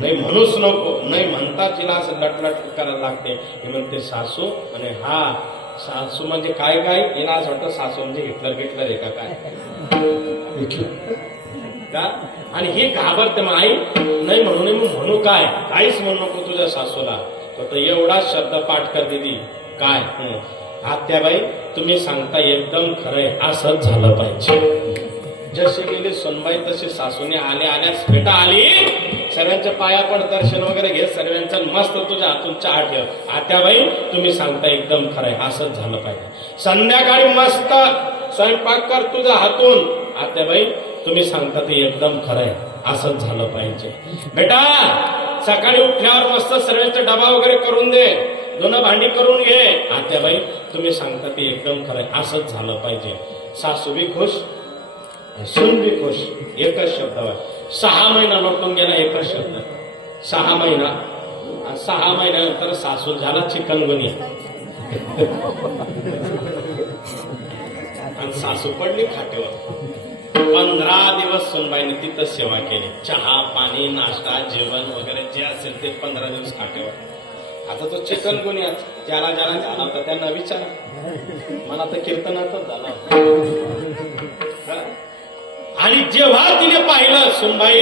नाही म्हणूच नको. नाही म्हणता तिला असं लटलट करायला लागते. हे म्हणते सासू, आणि हा सासू म्हणजे काय काय, हिला असं वाटतं सासू म्हणजे हिटलर आहे का काय का? आणि ही घाबरते, मग आई नाही म्हणून मी म्हणू काय, काहीच म्हणू नको तुझ्या सासूला. तर एवढा शब्द पाठ कर दीदी. काय? आत्याबाई तुम्ही सांगता एकदम खरंय, असंच झालं पाहिजे. जसे गेले सुनबाई तसे सासूने आल्यास बेटा आली, सर्वांच्या पाया पण दर्शन वगैरे घे, सर्वांचं मस्त तुझ्या हातून चहा ठेव. आत्याबाई तुम्ही सांगता एकदम खरंय, असंच झालं पाहिजे. संध्याकाळी मस्त स्वयंपाक कर तुझ्या हातून. आत्याबाई तुम्ही सांगता ते एकदम खरंय, असंच झालं पाहिजे. बेटा सकाळी उठल्यावर मस्त सर्वांचा डबा वगैरे करून दे, धुणं भांडी करून घे. आत्याबाई तुम्ही सांगता ते एकदम खरंय, असंच झालं पाहिजे. सासू बी खुश, सून बी खुश. एकच शब्दावर 6 महिना लोटून गेला, एकच शब्द 6 महिना. 6 महिन्यानंतर सासू झाला चिकनगुनिया आणि सासू पडली खाटेवर. 15 दिवस सुनबाईने तिथं सेवा केली, चहा पाणी नाश्ता जेवण वगैरे जे असेल ते 15 दिवस खाटेवर. आता तो चिकनगुनिया ज्याला झाला होता त्यांना विचारा, मला तर कीर्तनातच झाला. आणि जेव्हा तिने पाहिलं सुनबाई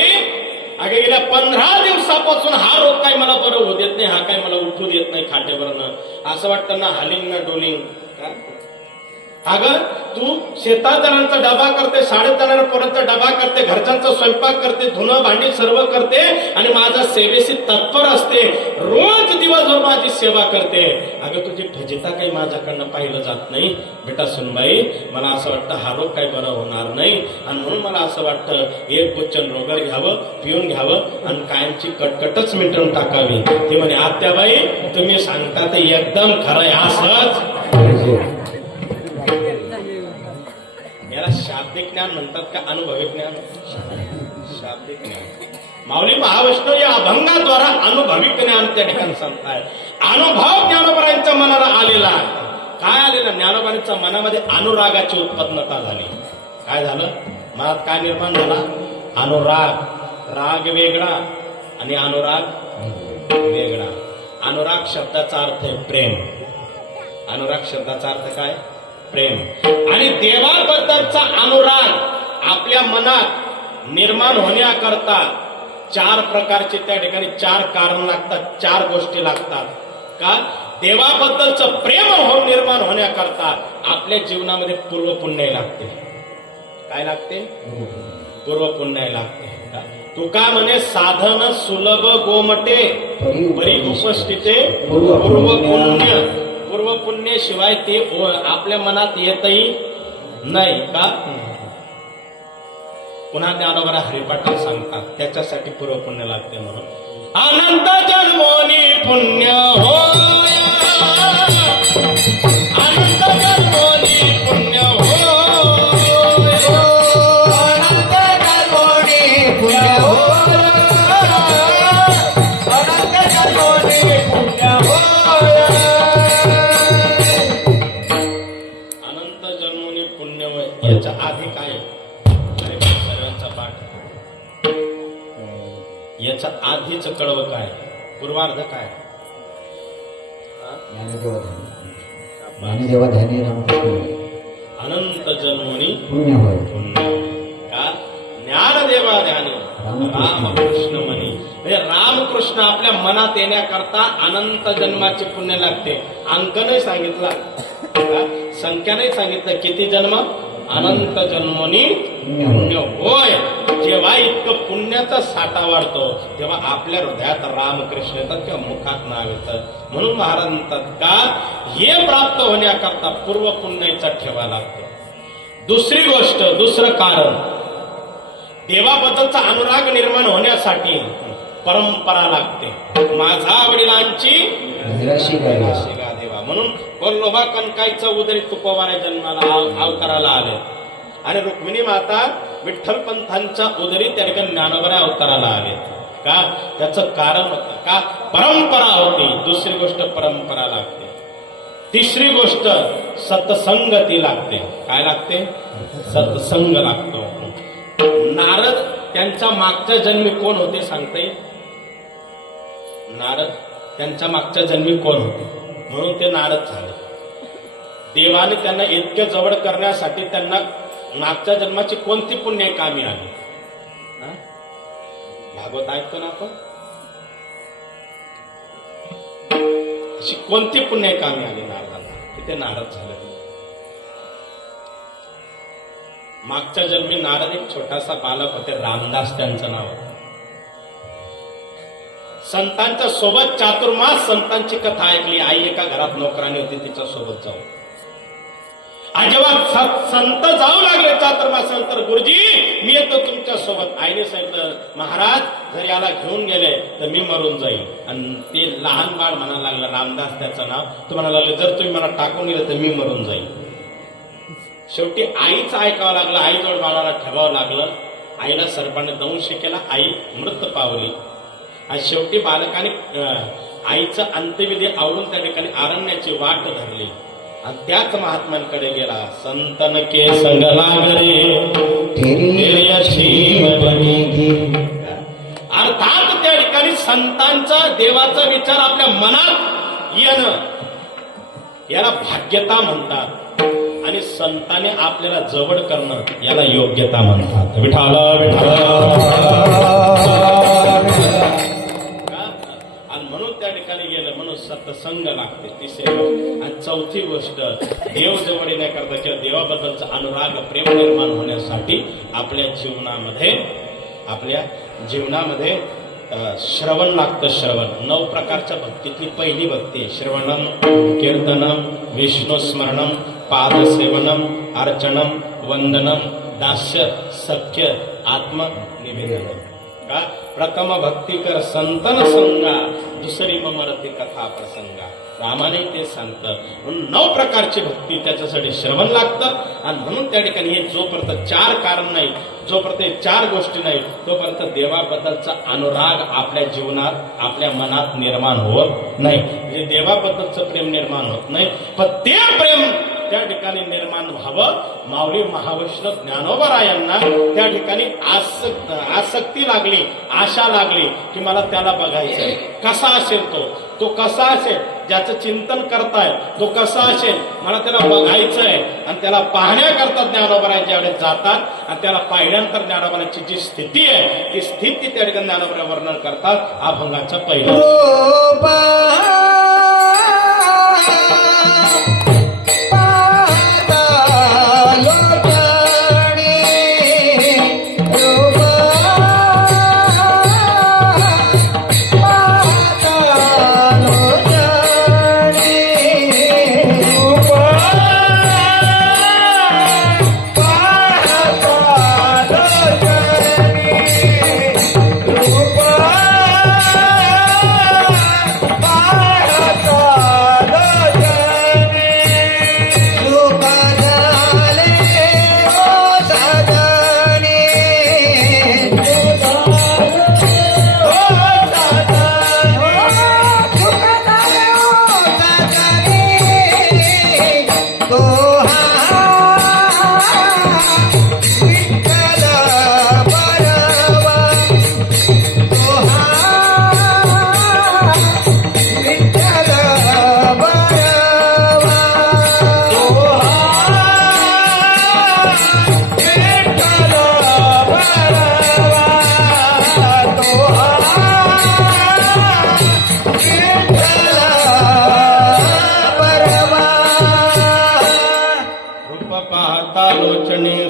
अगे गेल्या 15 दिवसापासून हा रोग काय मला बरं होत येत नाही, हा काय मला उठू देत नाही खाटेवरनं, असं वाटतं ना हालिंग ना डोलिंग. अगं तू शेतात जणांचा डबा करते, शाळेत जाणाऱ्या पोरांचा डबा करते, घरच्यांचा स्वयंपाक करते, धुणं भांडी सर्व करते आणि माझा सेवेशी तत्पर असते, रोज दिवसभर माझी सेवा करते. अगं तुझी फजिता काही माझ्याकडनं पाहिलं जात नाही. बेटा सुनबाई मला असं वाटतं हा रोग काही बरं होणार नाही आणि म्हणून मला असं वाटतं एक गुच्चन रोगर घ्यावं, पिऊन घ्यावं आणि कायमची कटकटच मिटवून टाकावी. ती म्हणे आत्याबाई तुम्ही सांगता ते एकदम खरंय, असंच. याला शाब्दिक ज्ञान म्हणतात का अनुभविक ज्ञान? शाब्दिक ज्ञान. माऊली महावैष्णव या अभंगाद्वारा अनुभविक ज्ञान त्या ठिकाणी सांगताय. अनुभव ज्ञानोबांच्या मनाला आलेला काय आलेला? ज्ञानोबांच्या मनामध्ये अनुरागाची उत्पन्नता झाली. काय झालं? मनात काय निर्माण झाला? अनुराग. राग वेगळा आणि अनुराग वेगळा. अनुराग शब्दाचा अर्थ आहे प्रेम. अनुराग शब्दाचा अर्थ काय? प्रेम. आणि देवाबद्दलचा अनुराग आपल्या मनात निर्माण होण्याकरता 4 प्रकारचे त्या ठिकाणी 4 कारण लागतात, 4 गोष्टी लागतात. का? देवाबद्दलचं प्रेम निर्माण होण्याकरता आपल्या जीवनामध्ये पूर्वपुण्य लागते. काय लागते? पूर्वपुण्य लागते. तुका म्हणे साधन सुलभ गोमटे परी उपस्थिते पूर्वपुण्य. पूर्वपुण्य शिवाय ते आपल्या मनात येतही नाही. का? पुन्हा ज्ञानोबा हरिपाठात सांगतात त्याच्यासाठी पूर्वपुण्य लागते. म्हणून अनंत जन्मोनी पुण्य हो, अनंत जन्मोनी पुण्य हो, अनंत जन्मोनी पुण्य हो, अनंत जन्मोनी पुण्य हो. अनंत जन्मोनी पुण्य होय. याच्या आधी काय आहे? सर्वांचा पाठ. याच्या आधीच कडवं काय? पूर्वार्ध काय? ज्ञानदेवाधानी रामकृष्ण अनंत जन्मोनी पुण्य होय. पुण्य. का? ज्ञानदेवा ध्यानी रामकृष्ण म्हणी. म्हणजे रामकृष्ण आपल्या मनात येण्याकरता अनंत जन्माचे पुण्य लागते. अंक नाही सांगितला, का? संख्या नाही सांगितलं. किती जन्म? अनंत जन्मोनी पुण्य होय. जेव्हा इतकं पुण्याचा साठा वाढतो तेव्हा आपल्या हृदयात रामकृष्ण येतात किंवा मुखात नाव येतं. म्हणून महाराज म्हणतात का हे प्राप्त होण्याकरता पूर्व पुण्याचा ठेवा लागतो. दुसरी गोष्ट, दुसरं कारण, देवाबद्दलचा अनुराग निर्माण होण्यासाठी परंपरा लागते. माझा वडिलांची शिगा देवा. म्हणून कोल्होबा कणकाईचं उदरी तुकोबाने जन्माला अवताराला आले आणि रुक्मिणी माता विठ्ठल पंथांच्या उदरी त्या ठिकाणी ज्ञानोबा अवताराला आले. का? त्याचं कारण होतं का? परंपरा होती. दुसरी गोष्ट परंपरा लागते. तिसरी गोष्ट सत्संगती लागते. काय लागते? सत्संग लागतो. नारद त्यांच्या मागच्या जन्मी कोण होते सांगता येईल? नारद त्यांच्या मागच्या जन्मी कोण होते? म्हणून ते नारद झाले. देवाने त्यांना इतके जवळ करण्यासाठी त्यांना मागच्या जन्माची कोणती पुण्य कामी आली? भागवत ऐकतो ना आपण. अशी कोणती पुण्य कामी आली नारदांना की ते नारद झाले? मागच्या जन्मी नारद एक छोटासा बालक होते, रामदास त्यांचं नाव होतं. संतांच्या सोबत चातुर्मास संतांची कथा ऐकली. आई एका घरात नोकरानी होती, तिच्या सोबत जाऊ. जेव्हा संत जाऊ लागले चातुर्मास नंतर, गुरुजी मी येतो तुमच्या सोबत. आईने सांगितलं महाराज जर याला घेऊन गेले तर मी मरून जाईल. आणि ते लहान बाळ म्हणायला लागलं, रामदास त्याचं नाव, तो म्हणायला लागले जर तुम्ही मला टाकून गेले तर मी मरून जाईल. शेवटी आईचं ऐकावं लागलं. आईजवळ बाळाला ठेवावं लागलं. आईला सर्पाने दंश केला. आई मृत पावली. आणि शेवटी बालकाने आईचं अंत्यविधी आवडून त्या ठिकाणी अरण्याची वाट धरली आणि त्याच महात्म्यांकडे गेला. संतन के संग लागरे अर्थात त्या ठिकाणी संतांचा देवाचा विचार आपल्या मनात येणं याला भाग्यता म्हणतात. आणि संतांनी आपल्याला जवळ करणं याला योग्यता म्हणतात. विठाला आणि म्हणून त्या ठिकाणी गेलं. म्हणून सत्संग लागते. तिसरी गोष्ट. आणि चौथी गोष्ट, देव जवळ येण्याकरता किंवा देवाबद्दलचा अनुराग प्रेम निर्माण होण्यासाठी आपल्या जीवनामध्ये श्रवण लागतं. श्रवण 9 प्रकारच्या भक्तीतली पहिली भक्ती श्रवणम, कीर्तनम, विष्णू स्मरणम, पादसेवनम, अर्चनम, वंदनम, दास्य, सख्य, आत्मनिवेदनम. का? प्रथम भक्ती कर संतन संगा, दुसरी ममरती कथा प्रसंगा. रामाने ते सांगतं. म्हणून 9 प्रकारची भक्ती, त्याच्यासाठी श्रवण लागतं. आणि म्हणून त्या ठिकाणी हे जोपर्यंत 4 कारण नाही, जोपर्यंत 4 गोष्टी नाही, तोपर्यंत देवाबद्दलचा अनुराग आपल्या जीवनात, आपल्या मनात निर्माण होत नाही. म्हणजे देवाबद्दलचं प्रेम निर्माण होत नाही. पण ते प्रेम त्या ठिकाणी निर्माण व्हावं. माऊली महावैष्णव ज्ञानोबरायांना त्या ठिकाणी आसक्ती लागली, आशा लागली की मला त्याला बघायचंय. कसा असेल तो कसा असेल, ज्याचं चिंतन करताय तो कसा असेल, मला त्याला बघायचंय. आणि त्याला पाहण्याकरता ज्ञानोबराय ज्यावेळेस जातात आणि त्याला पाहिल्यानंतर ज्ञानोबराची जी स्थिती आहे ती स्थिती त्या ठिकाणी ज्ञानोबराय वर्णन करतात. अभंगाचं पहिलं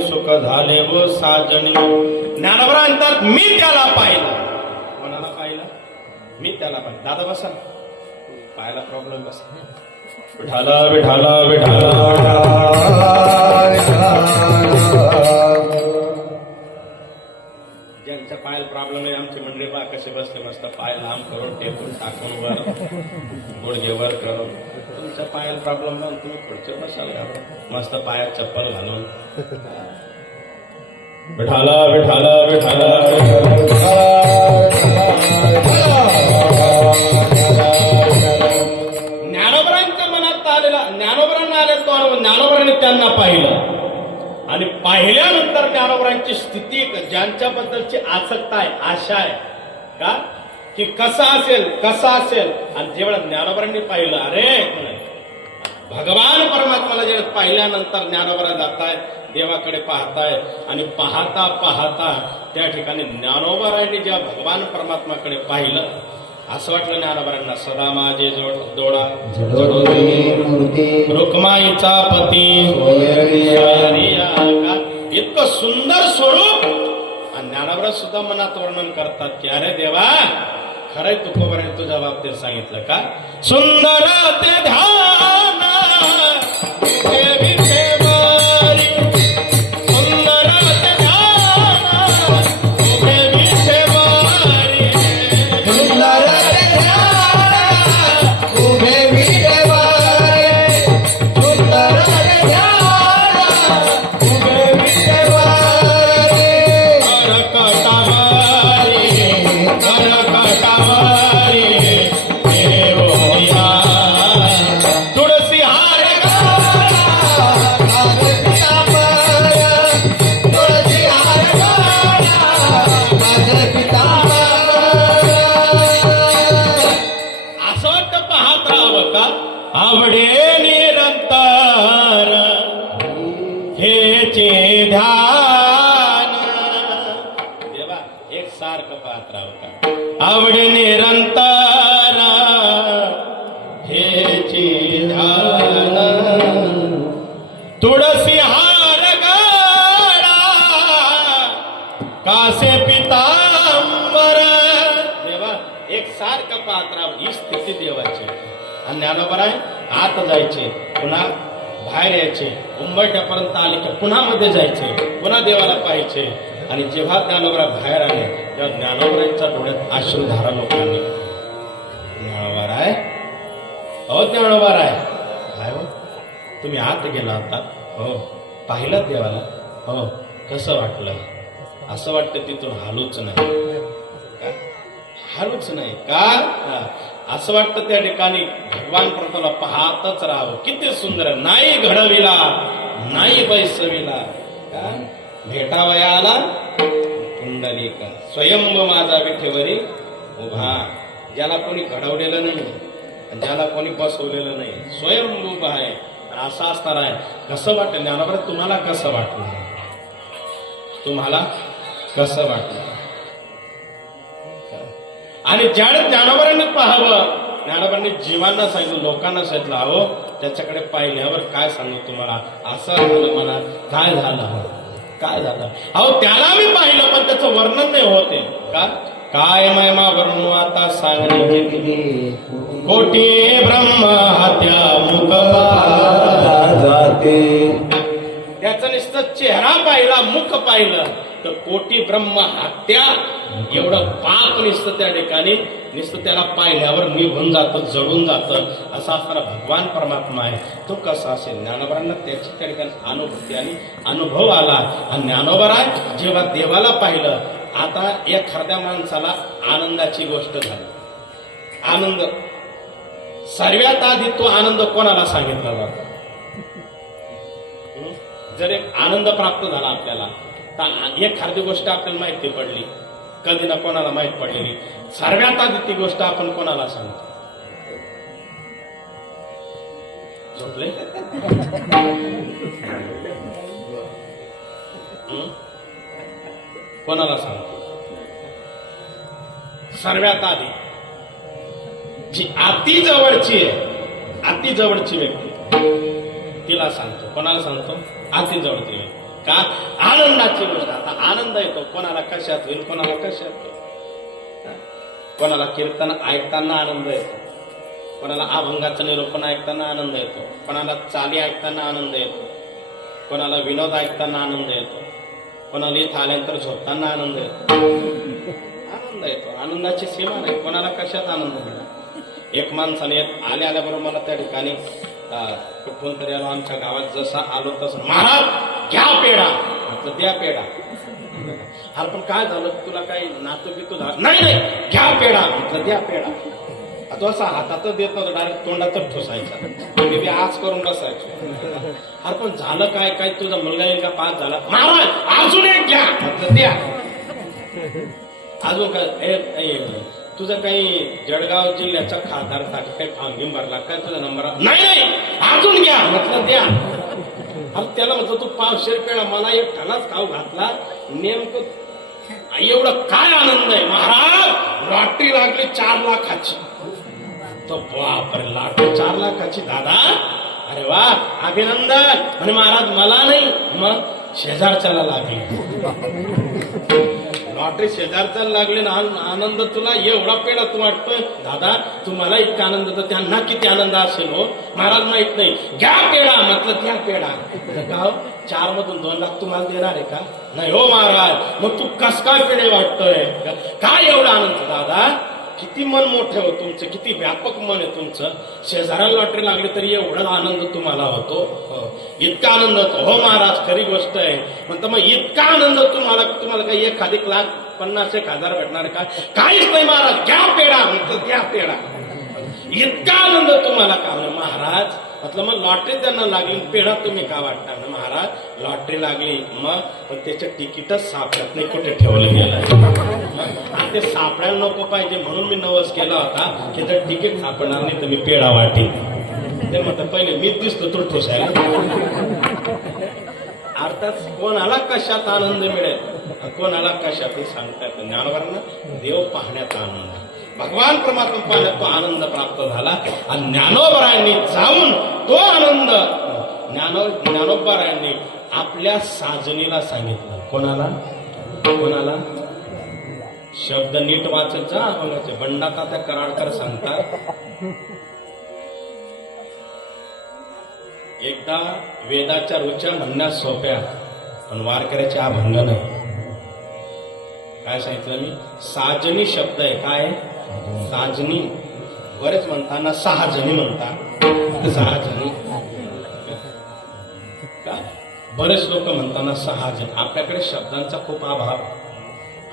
सुख झाले व साजणी. ज्ञानोबा म्हणतात मी त्याला पाहिलं. कोणाला पाहिलं? मी त्याला पाहिलं. दादा बसा, पायाला प्रॉब्लेम बसा. विठाला विठाला विठाला ज्यांच्या पायाला प्रॉब्लेम आहे आमची मंडळी पा कसे बसले मस्त पाय लांब करून टेकून टाकून वर गुडघे वर करून. तुमच्या पायाला प्रॉब्लेम नाही तुम्ही पुढचे बसायला मस्त पायात चप्पल घालून. विठाला विठाला विठाला ज्ञानोबरांच्या मनात आलेला ज्ञानोबरांना आले तो अनुभव ज्ञानोबरांनी त्यांना पाहिलं आणि पाहिल्यानंतर ज्ञानोबरांची स्थिती ज्यांच्याबद्दलची आसक्ता आहे, आशा आहे का की कसा असेल. आणि जेव्हा ज्ञानोबरांनी पाहिलं अरे भगवान परमात्माला जेव्हा पाहिल्यानंतर ज्ञानोबरा जाताय, देवाकडे पाहताय आणि पाहता पाहता त्या ठिकाणी ज्ञानोबरांनी जेव्हा भगवान परमात्माकडे पाहिलं असं वाटलं ज्ञानोबरांना सदा माझे दोडा रुक्माईचा पती इतकं सुंदर स्वरूप. आणि ज्ञानोबरा सुद्धा मनात वर्णन करतात की अरे देवा खरंय तुकोबराने तुझ्या बाबतीत सांगितलं का सुंदर ते ध्यान आवडे निरंतर हेचे ध्यान. देवा एक सारखं पाहत राहू का आवडे निरंतर हेचे ध्यान. तुळसी हार गळा कासे पितांबर. देवा एक सारखं पाहत राहू. ही स्थिती देवाची. आणि ज्ञानोबराय आत जायचे, पुन्हा बाहेर यायचे, उंबरठ्यापर्यंत आले की पुन्हा मध्ये जायचे, पुन्हा देवाला पाहायचे. आणि जेव्हा ज्ञानोबराय बाहेर आले तेव्हा ज्ञानोबरायांच्या डोळ्यात अश्रुधारा लोकांनी. ज्ञानोबराय ज्ञानोबराय काय हो तुम्ही आत गेला होता हो, पाहिलं देवाला हो, कसं वाटलं? असं वाटतं तिथून हालूच नाही का असं वाटतं त्या ठिकाणी भगवान प्रभूला पाहतच राहावं. किती सुंदर. नाही घडविला नाही बैसविला का भेटावयाला पुंडलिक स्वयंभ माझा विठेवरी उभा. ज्याला कोणी घडवलेलं नाही, ज्याला कोणी बसवलेलं नाही, स्वयंभ उभा आहे. असं असणार आहे. कसं वाटेल ज्ञानोबा? तुम्हाला कसं वाटलं? तुम्हाला कसं वाटलं? आणि ज्याने ज्ञानोबांनी पाहावं, ज्ञानोबांनी जीवांना सांगितलं, लोकांना सांगितलं, अहो त्याच्याकडे पाहिल्यावर काय सांगू तुम्हाला, असं झालं मला, काय झालं, काय झालं. अहो त्याला मी पाहिलं पण त्याचं वर्णन नाही होते का. काय महिमा वर्णू आता सांगणे कोटी ब्रह्म हत्या मुख जाते. त्याचा नुसतं चेहरा पाहिला, मुख पाहिलं तर कोटी ब्रह्म हत्या एवढं पाप नुसतं त्या ठिकाणी नुसतं त्याला पाहिल्यावर निघून जातं, जळून जातं. असा असणारा भगवान परमात्मा आहे. तो कसा असेल? ज्ञानोबांना त्याची त्या ठिकाणी अनुभूती आणि अनुभव आला. आणि ज्ञानोबराय जेव्हा देवाला पाहिलं, आता एखाद्या माणसाला आनंदाची गोष्ट झाली. आनंद सर्वात आधी तो आनंद कोणाला सांगितला जातो? जर एक आनंद प्राप्त झाला आपल्याला तर एखादी गोष्ट आपल्याला माहिती पडली, कधी ना कोणाला माहित पडलेली, सर्वात आधी ती गोष्ट आपण कोणाला सांगतो? झोपले? कोणाला सांगतो? सर्वात आधी जी अति जवळची आहे, अति जवळची व्यक्ती, तिला सांगतो. कोणाला सांगतो? अति जवळची व्यक्ती. का? आनंदाची गोष्ट. आता आनंद येतो कोणाला कशात होईल, कोणाला कशात होईल. कोणाला कीर्तन ऐकताना आनंद येतो, कोणाला अभंगाचं निरूपण ऐकताना आनंद येतो, कोणाला चाली ऐकताना आनंद येतो, कोणाला विनोद ऐकताना आनंद येतो, कोणाला इथं आल्यानंतर झोपताना आनंद येतो. आनंद येतो. आनंदाची सीमा नाही. कोणाला कशात आनंद मिळाला. एक माणसाने आल्याबरोबर मला त्या ठिकाणी कुठून तरी आलो, आमच्या गावात जसा आलो तसं, महाराज घ्या पेढा. म्हटलं द्या पेढा. अरे पण काय झालं, तुला काही नातू बितू झालं? नाही नाही घ्या पेढा. म्हटलं द्या पेढा. तो असा हातातच देत नव्हता, डायरेक्ट तोंडातच ठोसायचा. मी आज करून बसायचो. अरे पण झालं काय, काय तुझा मुलगा येईल का पास झाला? महाराज अजून एक घ्या. म्हटलं द्या. अजून काय तुझं काही जळगाव जिल्ह्याचा खासदारसाठी काही फॉर्म घेऊन भरला काय, तुझा नंबर? नाही नाही अजून घ्या. म्हटलं द्या. अरे त्याला म्हटलं तू 500 पेढा मला एक ठालाच खाऊ घातला, नेमकं एवढं काय आनंद आहे? महाराज लॉटरी लागली 4 लाखाची. तो बापरे, लॉटरी 4 लाखाची दादा, अरे वा अभिनंदन. आणि महाराज मला नाही, मग शेजारच्याला लागली लॉटरी, शेजारच्याला लागले ना. आनंद तुला एवढा पेढा तू वाटतोय दादा, तुम्हाला इतका आनंद तर त्यांना किती आनंद असेल हो महाराज माहित नाही. घ्या पेढा. म्हटलं घ्या पेढा. का हो 4 मधून 2 लाख तुम्हाला देणार आहे का? नाही हो महाराज. मग तू कस काय पेढे वाटतोय? काय एवढा आनंद दादा? किती मन मोठे हो तुमचं, किती व्यापक मन आहे तुमचं. शेजाऱ्याला लॉटरी लागली तरी एवढा आनंद तुम्हाला होतो. इतका आनंद होतो. हो महाराज खरी गोष्ट आहे. म्हणतो मग इतका आनंद तुम्हाला काही 1,50,000 भेटणार का? काहीच नाही महाराज. घ्या पेढा. म्हटलं घ्या पेढा. इतका आनंद तुम्हाला का? महाराज म्हटलं मग लॉटरी त्यांना लागली, पेढा तुम्ही का वाटणार? महाराज लॉटरी लागली मग त्याचं तिकीटच सापडत नाही, कुठे ठेवलं गेलं. ते सापडायला नको पाहिजे म्हणून मी नवस केला होता की जर तिकीट सापडणार नाही तर मी पेढा वाटेन. ते म्हणतात पहिले मीच दिसतो तो ठोसायला. अर्थात कोणाला कशात आनंद मिळेल, कोणाला कशात सांगता येतं. ज्ञानोबांना देव पाहण्याचा आनंद, भगवान परमात्मा पाहण्यात तो आनंद प्राप्त झाला. आणि ज्ञानोबारायांनी जाऊन तो आनंद ज्ञानोबारायांनी आपल्या साजनीला सांगितलं. कोणाला? कोणाला? शब्द नीट वाचत जा. बंडाता त्या कराडकर सांगतात, एकदा वेदाच्या रुच्या म्हणण्यास सोप्या पण वारकऱ्याचे अभंग नाही. काय सांगितलं मी? साजनी शब्द आहे. काय साजनी? बरेच म्हणताना 6 जणी म्हणतात. 6 जणी का? बरेच लोक म्हणताना 6 जण. आपल्याकडे शब्दांचा खूप अभाव.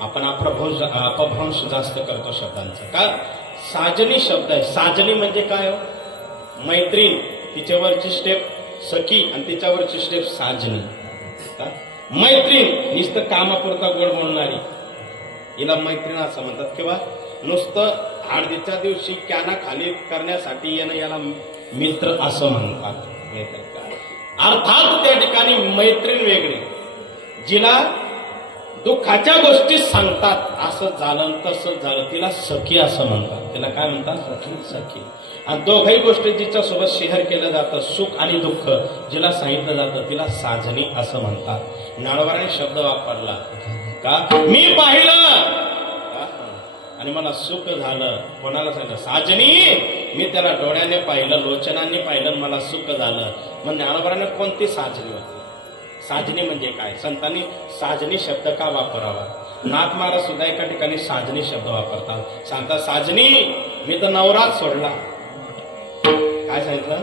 आपण अपभ्रंश जास्त करतो शब्दांचा. का साजनी शब्द आहे. साजनी म्हणजे काय हो? मैत्रीण, तिच्यावरची स्टेप सखी आणि तिच्यावरची स्टेप साजनी. का मैत्रीण नुसतं कामापुरता गोड बोलणारी, हिला मैत्रीण असं म्हणतात. किंवा नुसतं हळदीच्या दिवशी कॅना खाली करण्यासाठी येणं याला मित्र असं म्हणतात. अर्थात त्या ठिकाणी मैत्रीण वेगळी, जिला दुःखाच्या गोष्टी सांगतात, असं झालं तसं झालं, तिला सखी असं म्हणतात. तिला काय म्हणतात? सखी. आणि दोघही गोष्टी जिच्यासोबत शेअर केलं जातं, सुख आणि दुःख जिला सांगितलं जातं, तिला साजनी असं म्हणतात. ज्ञानोबाने शब्द वापरला का मी पाहिलं आणि मला सुख झालं. कोणाला सांगितलं? साजनी. मी त्याला डोळ्याने पाहिलं, लोचनांनी पाहिलं, मला सुख झालं. मग ज्ञानोबाने कोणती साजनी होती? साजनी म्हणजे काय? संतांनी साजनी शब्द का वापरावा? नाथ महाराज सुद्धा एका ठिकाणी साजनी शब्द वापरतात. सांगतात साजनी मी तर नवराच सोडला. काय सांगितलं?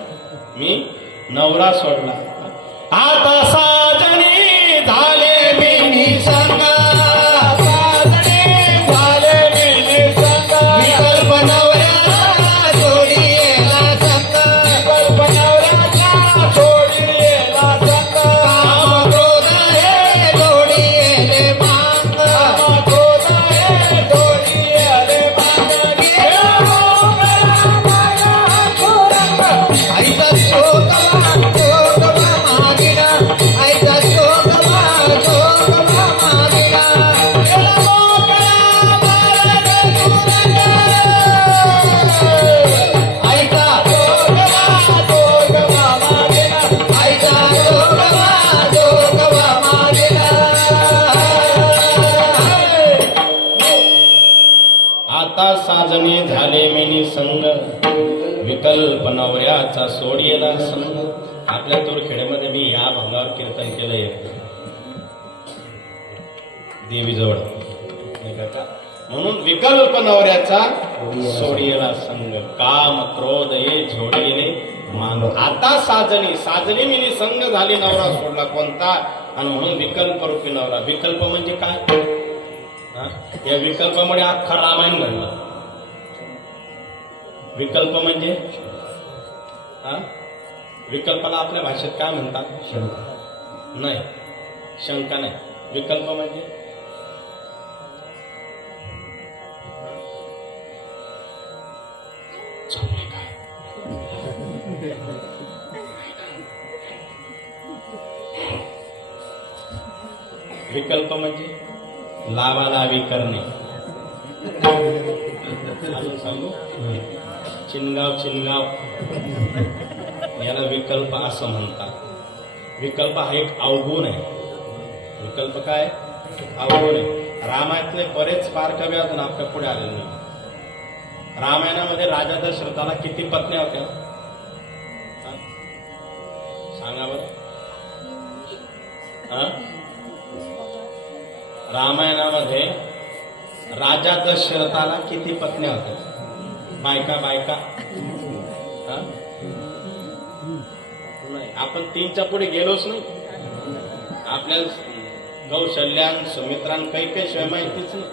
मी नवरा सोडला. आता साजनी झाले मी निसंग, साजनी झाले मी निसंग. विकल्प नवऱ्याला सोडियेला संग, विकल्प नवऱ्याला सोडियेला संग. काम क्रोध हे जोडियेले मांग, काम क्रोध हे जोडियेले मांग. आईचा शोकमा मागिना, आईचा शोकमा मागिना. आता साजनी झाले मिनी संग, विकल्प नवऱ्याचा सोडियेला संग. आपल्या तोरखेड्यामध्ये मी या भंगावर कीर्तन केलंय देवीजवळ. म्हणून विकल्प नवऱ्याचा सोडियेला संग, काम क्रोध ये झोडियेले मांग. आता साजनी, साजनी मिनी संग झाली, नवरा सोडला कोणता? आणि म्हणून विकल्प रूपी नवरा. विकल्प म्हणजे काय? या विकल्पामुळे अख्खा रामायण घडलं. विकल्प म्हणजे विकल्पाला आपल्या भाषेत काय म्हणतात? शंका. नाही, शंका नाही. विकल्प म्हणजे विकल्प म्हणजे लावालावी करणे. अजून सांगू? चिनगाव चिनगाव याला विकल्प असं म्हणतात. विकल्प हा एक अवगुण आहे. विकल्प काय? अवगुण आहे. रामायणातले बरेच बारकावे अजून आपल्या पुढे आलेले नाही. रामायणामध्ये राजा दशरथाला किती पत्न्या होत्या? सांगा बरं. रामायणामध्ये राजा दशरथाला किती पत्न्या होत्या? बायका बायका नाही. आपण 3च्या पुढे गेलोच नाही. आपल्याला कौशल्यान सुमित्रान काही शिवाय माहितीच नाही.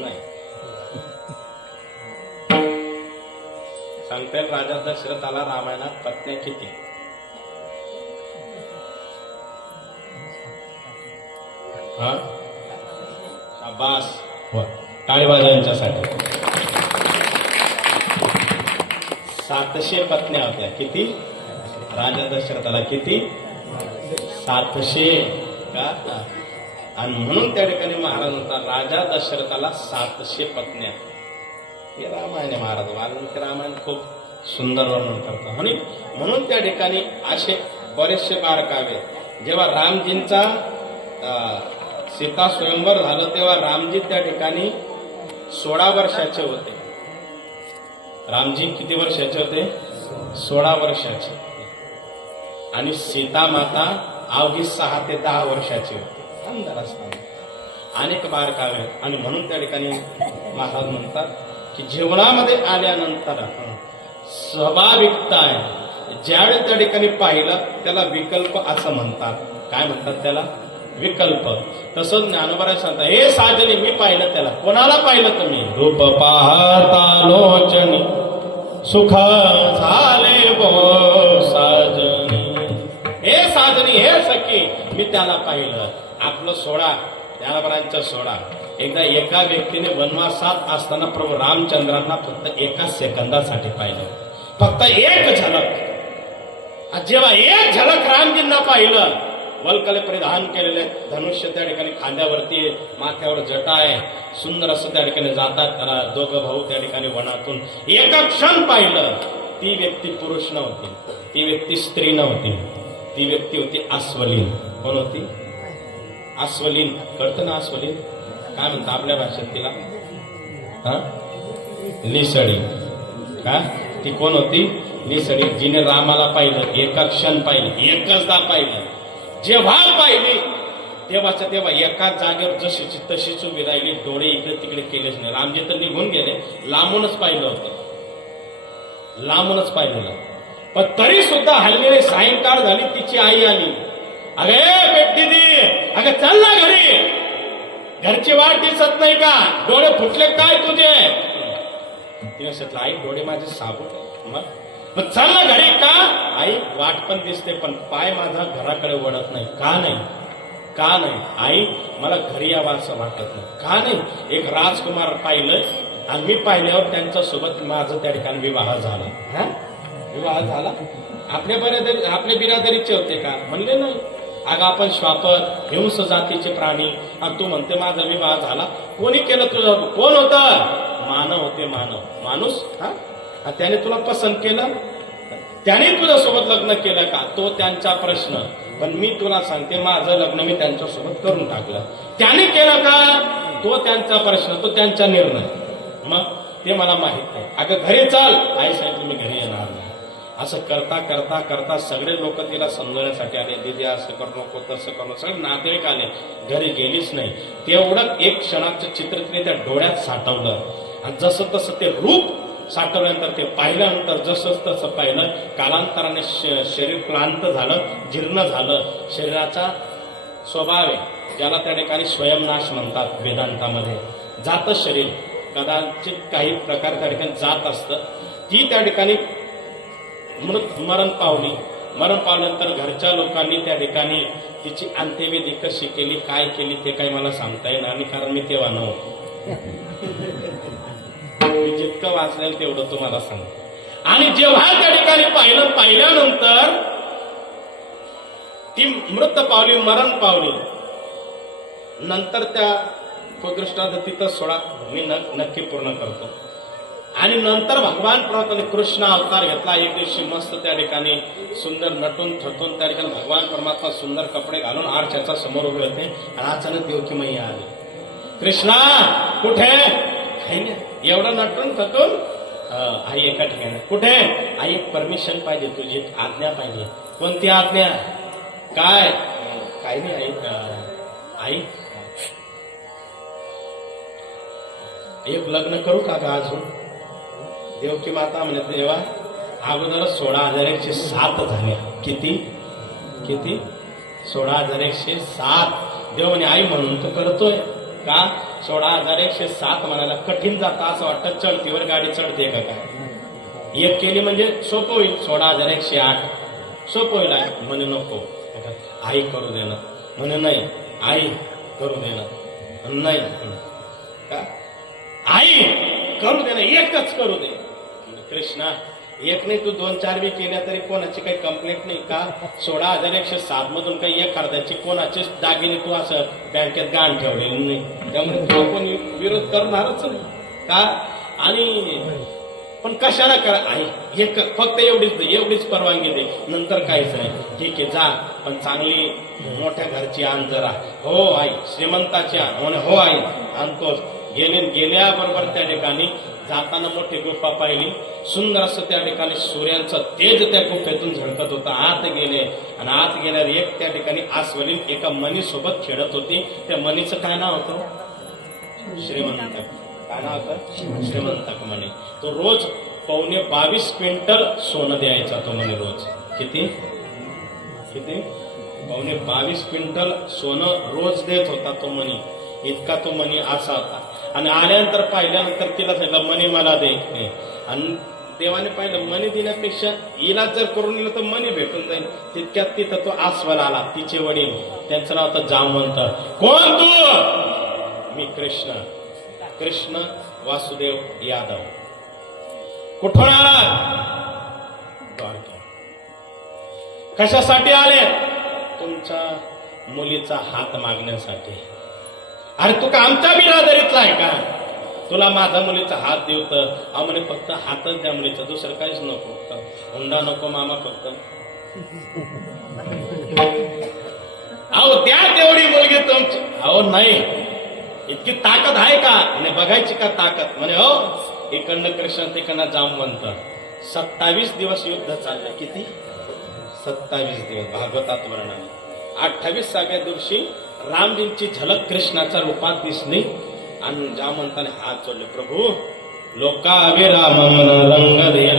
नाही सांगता येईल राजा दशरथाला रामायणात पत्न्या किती? शाबास, टाळीवाजा यांच्यासाठी. 700 पत्न्या होत्या. किती? राजा दशरथाला किती? 700 का? आणि म्हणून त्या ठिकाणी महाराज म्हणतात राजा दशरथाला 700 पत्न्या. हे रामायण आहे. महाराज वाल्मिकी रामायण खूप सुंदर वर्णन करतात. आणि म्हणून त्या ठिकाणी असे बरेचसे बारकावे. जेव्हा रामजींचा सीता स्वयंवर झालं तेव्हा रामजी त्या ठिकाणी 16 वर्षाचे होते. रामजी किती वर्षाचे होते? 16 वर्षाचे. आणि सीता माता अवघी 6 ते 10 वर्षाची होती. अंदाज असताना अनेक बारकावे. आणि म्हणून त्या ठिकाणी महाराज म्हणतात की जीवनामध्ये आल्यानंतर स्वाभाविकता आहे. ज्यावेळी त्या ठिकाणी पाहिलं त्याला विकल्प असं म्हणतात. काय म्हणतात त्याला? विकल्प. तसंच ज्ञानोबा सांगतात, हे साजनी मी पाहिलं त्याला. कोणाला पाहिलं तुम्ही? रूप पाहता लोचनी सुख झाले बो साजनी. हे साजनी, हे सखी, मी त्याला पाहिलं. आपलं सोडा, ज्ञानोबांचा सोडा. एकदा एका व्यक्तीने वनवासात असताना प्रभू रामचंद्रांना फक्त एका सेकंदासाठी पाहिलं. फक्त एक झलक. जेव्हा एक झलक रामजींना पाहिलं, वल्कले परिधान केलेले धनुष्य त्या ठिकाणी खांद्यावरती, माथ्यावर जटा आहे, सुंदर असं त्या ठिकाणी जातात. त्याला दोघं भाऊ त्या ठिकाणी वनातून एका क्षण पाहिलं. ती व्यक्ती पुरुष नव्हती, ती व्यक्ती स्त्री नव्हती, ती व्यक्ती होती अस्वलीन. कोण होती? अस्वलीन. कळतं ना अस्वलीन? काय म्हणतात आपल्या भाषेत तिला? लिसडी. का? ती कोण होती? लिसडी. जिने रामाला पाहिलं, एका क्षण पाहिलं, एकचदा पाहिलं. जेव्हा पाहिली तेव्हाच्या तेव्हा एका जागेवर जशीची तशीच उभी राहिली. डोळे इकडे तिकडे केलेच नाही. रामजी तर निघून गेले, लांबूनच पाहिलं होतं, लांबूनच पाहिलेलं. पण तरी सुद्धा हल्ली सायंकाळ झाली, तिची आई आली. अरे बेटी, अगं चल ना घरी, घरची वाट दिसत नाही का? डोळे फुटले काय तुझे? तिने म्हटलं, आई डोळे माझे साबूत. मग चल ना घरी. का? आई वाट पण दिसते पण पाय माझा घराकडे वळत नाही. का नाही? का नाही? आई मला घरी यावं असं वाटत नाही. का नाही? एक राजकुमार पाहिलं आणि मी पाहिल्यावर त्यांच्या सोबत माझं त्या ठिकाणी विवाह झाला. विवाह झाला. आपल्या बिरादरीचे होते का? म्हणले नाही. अगं आपण श्वापर हिंस जातीचे प्राणी आणि तू म्हणते माझा विवाह झाला. कोणी केलं तुझं? कोण होतं? मानव होते. मानव. माणूस. त्याने तुला पसंत केलं, त्याने तुझ्यासोबत लग्न केलं का? तो त्यांचा प्रश्न. पण मी तुला सांगते, माझं लग्न मी त्यांच्यासोबत करून टाकलं. त्याने केलं का? तो त्यांचा प्रश्न, तो त्यांचा निर्णय. मग ते मला माहित नाही. अगं घरी चाल. आई साहेब मी घरी येणार नाही. असं करता करता करता सगळे लोक तिला समजवण्यासाठी आले. दिदी असं करू नको, तसं करू. सगळे नातेवाईक आले, घरी गेलीच नाही. तेवढं एक क्षणाचं चित्र तिने त्या डोळ्यात साठवलं आणि जसं तसं ते रूप साठवल्यानंतर ते पाहिल्यानंतर जसं तसं पाहिलं. कालांतराने शरीर क्लांत झालं, जीर्ण झालं. शरीराचा स्वभाव आहे ज्याला त्या ठिकाणी स्वयंनाश म्हणतात वेदांतामध्ये. जात शरीर कदाचित काही प्रकार त्या ठिकाणी जात असतं. ती त्या ठिकाणी मरण पावली. मरण पावल्यानंतर घरच्या लोकांनी त्या ठिकाणी तिची अंत्यविधी कशी केली, काय केली ते काही मला सांगता येईल. आणि कारण मी तेव्हा नव्हतो. मी जितकं वाचलेलं तेवढं तुम्हाला सांगतो. आणि जेव्हा त्या ठिकाणी पाहिल्यानंतर ती मृत पावली, मरण पावली. नंतर त्या कृष्णाचा तिथं सोडा मी नक्की पूर्ण करतो. आणि नंतर भगवान परमात्माने कृष्ण अवतार घेतला. एक दिवशी मस्त त्या ठिकाणी सुंदर नटून थटून त्या ठिकाणी भगवान परमात्मा सुंदर कपडे घालून आरशाच्या समोर उभे होते. आणि अचानक देवकी मैया आली. कृष्णा कुठे? एवढं नटून थटून आई एका ठिकाणी. कुठे? आई एक परमिशन पाहिजे, तुझी आज्ञा पाहिजे. कोणती आज्ञा? काय? काही नाही आई, एक लग्न करू का अजून? देवकी माता म्हणते, देवा अगोदर 16,107 झाले. किती? 16,107. देव म्हणे, आई म्हणून तर करतोय का? 16,107 म्हणायला कठीण जातं असं वाटतं. चढतीवर गाडी चढते का काय? एक केली म्हणजे सोपं होईल. 16,108 सोपं होईल. म्हणे नको, आई करू देणं. म्हणे नाही, आई करू देणं. नाही का? आई करू दे ना, एकच करू दे. कृष्णा एक नाही, तू 2-4 बी केल्या तरी कोणाची काही कंप्लेंट नाही का? 16,107 मधून काही एक अर्ध्याची कोणाचे दागिने तू असं बँकेत गाण ठेवलेली नाही. त्यामुळे तो कोणी विरोध करणारच नाही का? आणि पण कशाला करा? आई हे फक्त एवढीच परवानगी दे, नंतर काहीच नाही. ठीक आहे जा, पण चांगली मोठ्या घरची आण जरा. हो आई, श्रीमंताची आण. हो आई आणतोच. गेल्याबरोबर त्या ठिकाणी जाताना मोठी गुफा पाहिली. सुंदर असं त्या ठिकाणी सूर्यांचं तेज त्या गुफेतून झळकत होतं. आत गेले आणि आत गेल्यावर एक त्या ठिकाणी अस्वलीन एका मनीसोबत खेळत होती. त्या मनीचं काय नाव होतं? श्रीमंतक. काय नाव होतं? श्रीमंतक म्हणे. तो रोज 22 क्विंटल सोनं द्यायचा तो म्हणे रोज. किती किती 22 क्विंटल सोनं रोज देत होता तो म्हणे. इतका तो म्हणे असा होता. आणि आल्यानंतर पाहिल्यानंतर तिला सांगितलं मनी मला दे. आणि देवाने पाहिलं मनी देण्यापेक्षा इलाज जर करून दिलं तर मनी भेटून जाईल. तितक्यात तिथं तो आस्वल आला. तिचे वडील, त्यांचं नाव होतं जामवंत. कोण तू? मी कृष्ण, कृष्ण वासुदेव यादव. कुठून आला? द्वारका. कशासाठी आले? तुमच्या मुलीचा हात मागण्यासाठी. अरे तू का आमच्या बिरादरीतला आहे का? तुला माझ्या मुलीचा हात देऊ तर म्हणे फक्त हातच द्या मुलीचा, दुसरं काहीच नको. हुंडा नको मामा फक्त. अहो द्या तेवढी मुलगी तुमची. अहो नाही, इतकी ताकद आहे का? म्हणे बघायची का ताकद? म्हणे हो. इकडनं कृष्ण तिकडनं जामवंत. 27 दिवस युद्ध चाललं. किती? 27 दिवस भागवतात वर्णन. 28व्या दिवशी रामजींची झलक कृष्णाच्या रूपात दिसली आणि जामवंताने हात जोडले. प्रभू लोका अभिराम रंग देय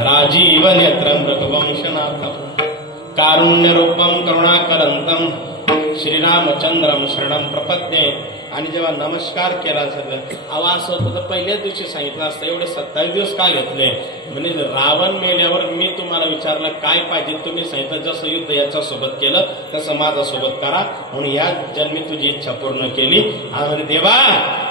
राजीव नेत्रम रघुवंशनाथम कारुण्य रूपम करुणाकरंतम श्रीरामचंद्रम शरणम प्रपद्ये. आणि जेव्हा नमस्कार केला सगळं आवाज होत तर पहिल्याच दिवशी सांगितलं असतं एवढे 27 दिवस काय घेतले? म्हणजे रावण मेल्यावर मी तुम्हाला विचारलं काय पाहिजे, तुम्ही सांगितलं जसं युद्ध याच्या सोबत केलं तसं माझ्या सोबत करा. म्हणून या जन्मी तुझी इच्छा पूर्ण केली. आणि देवा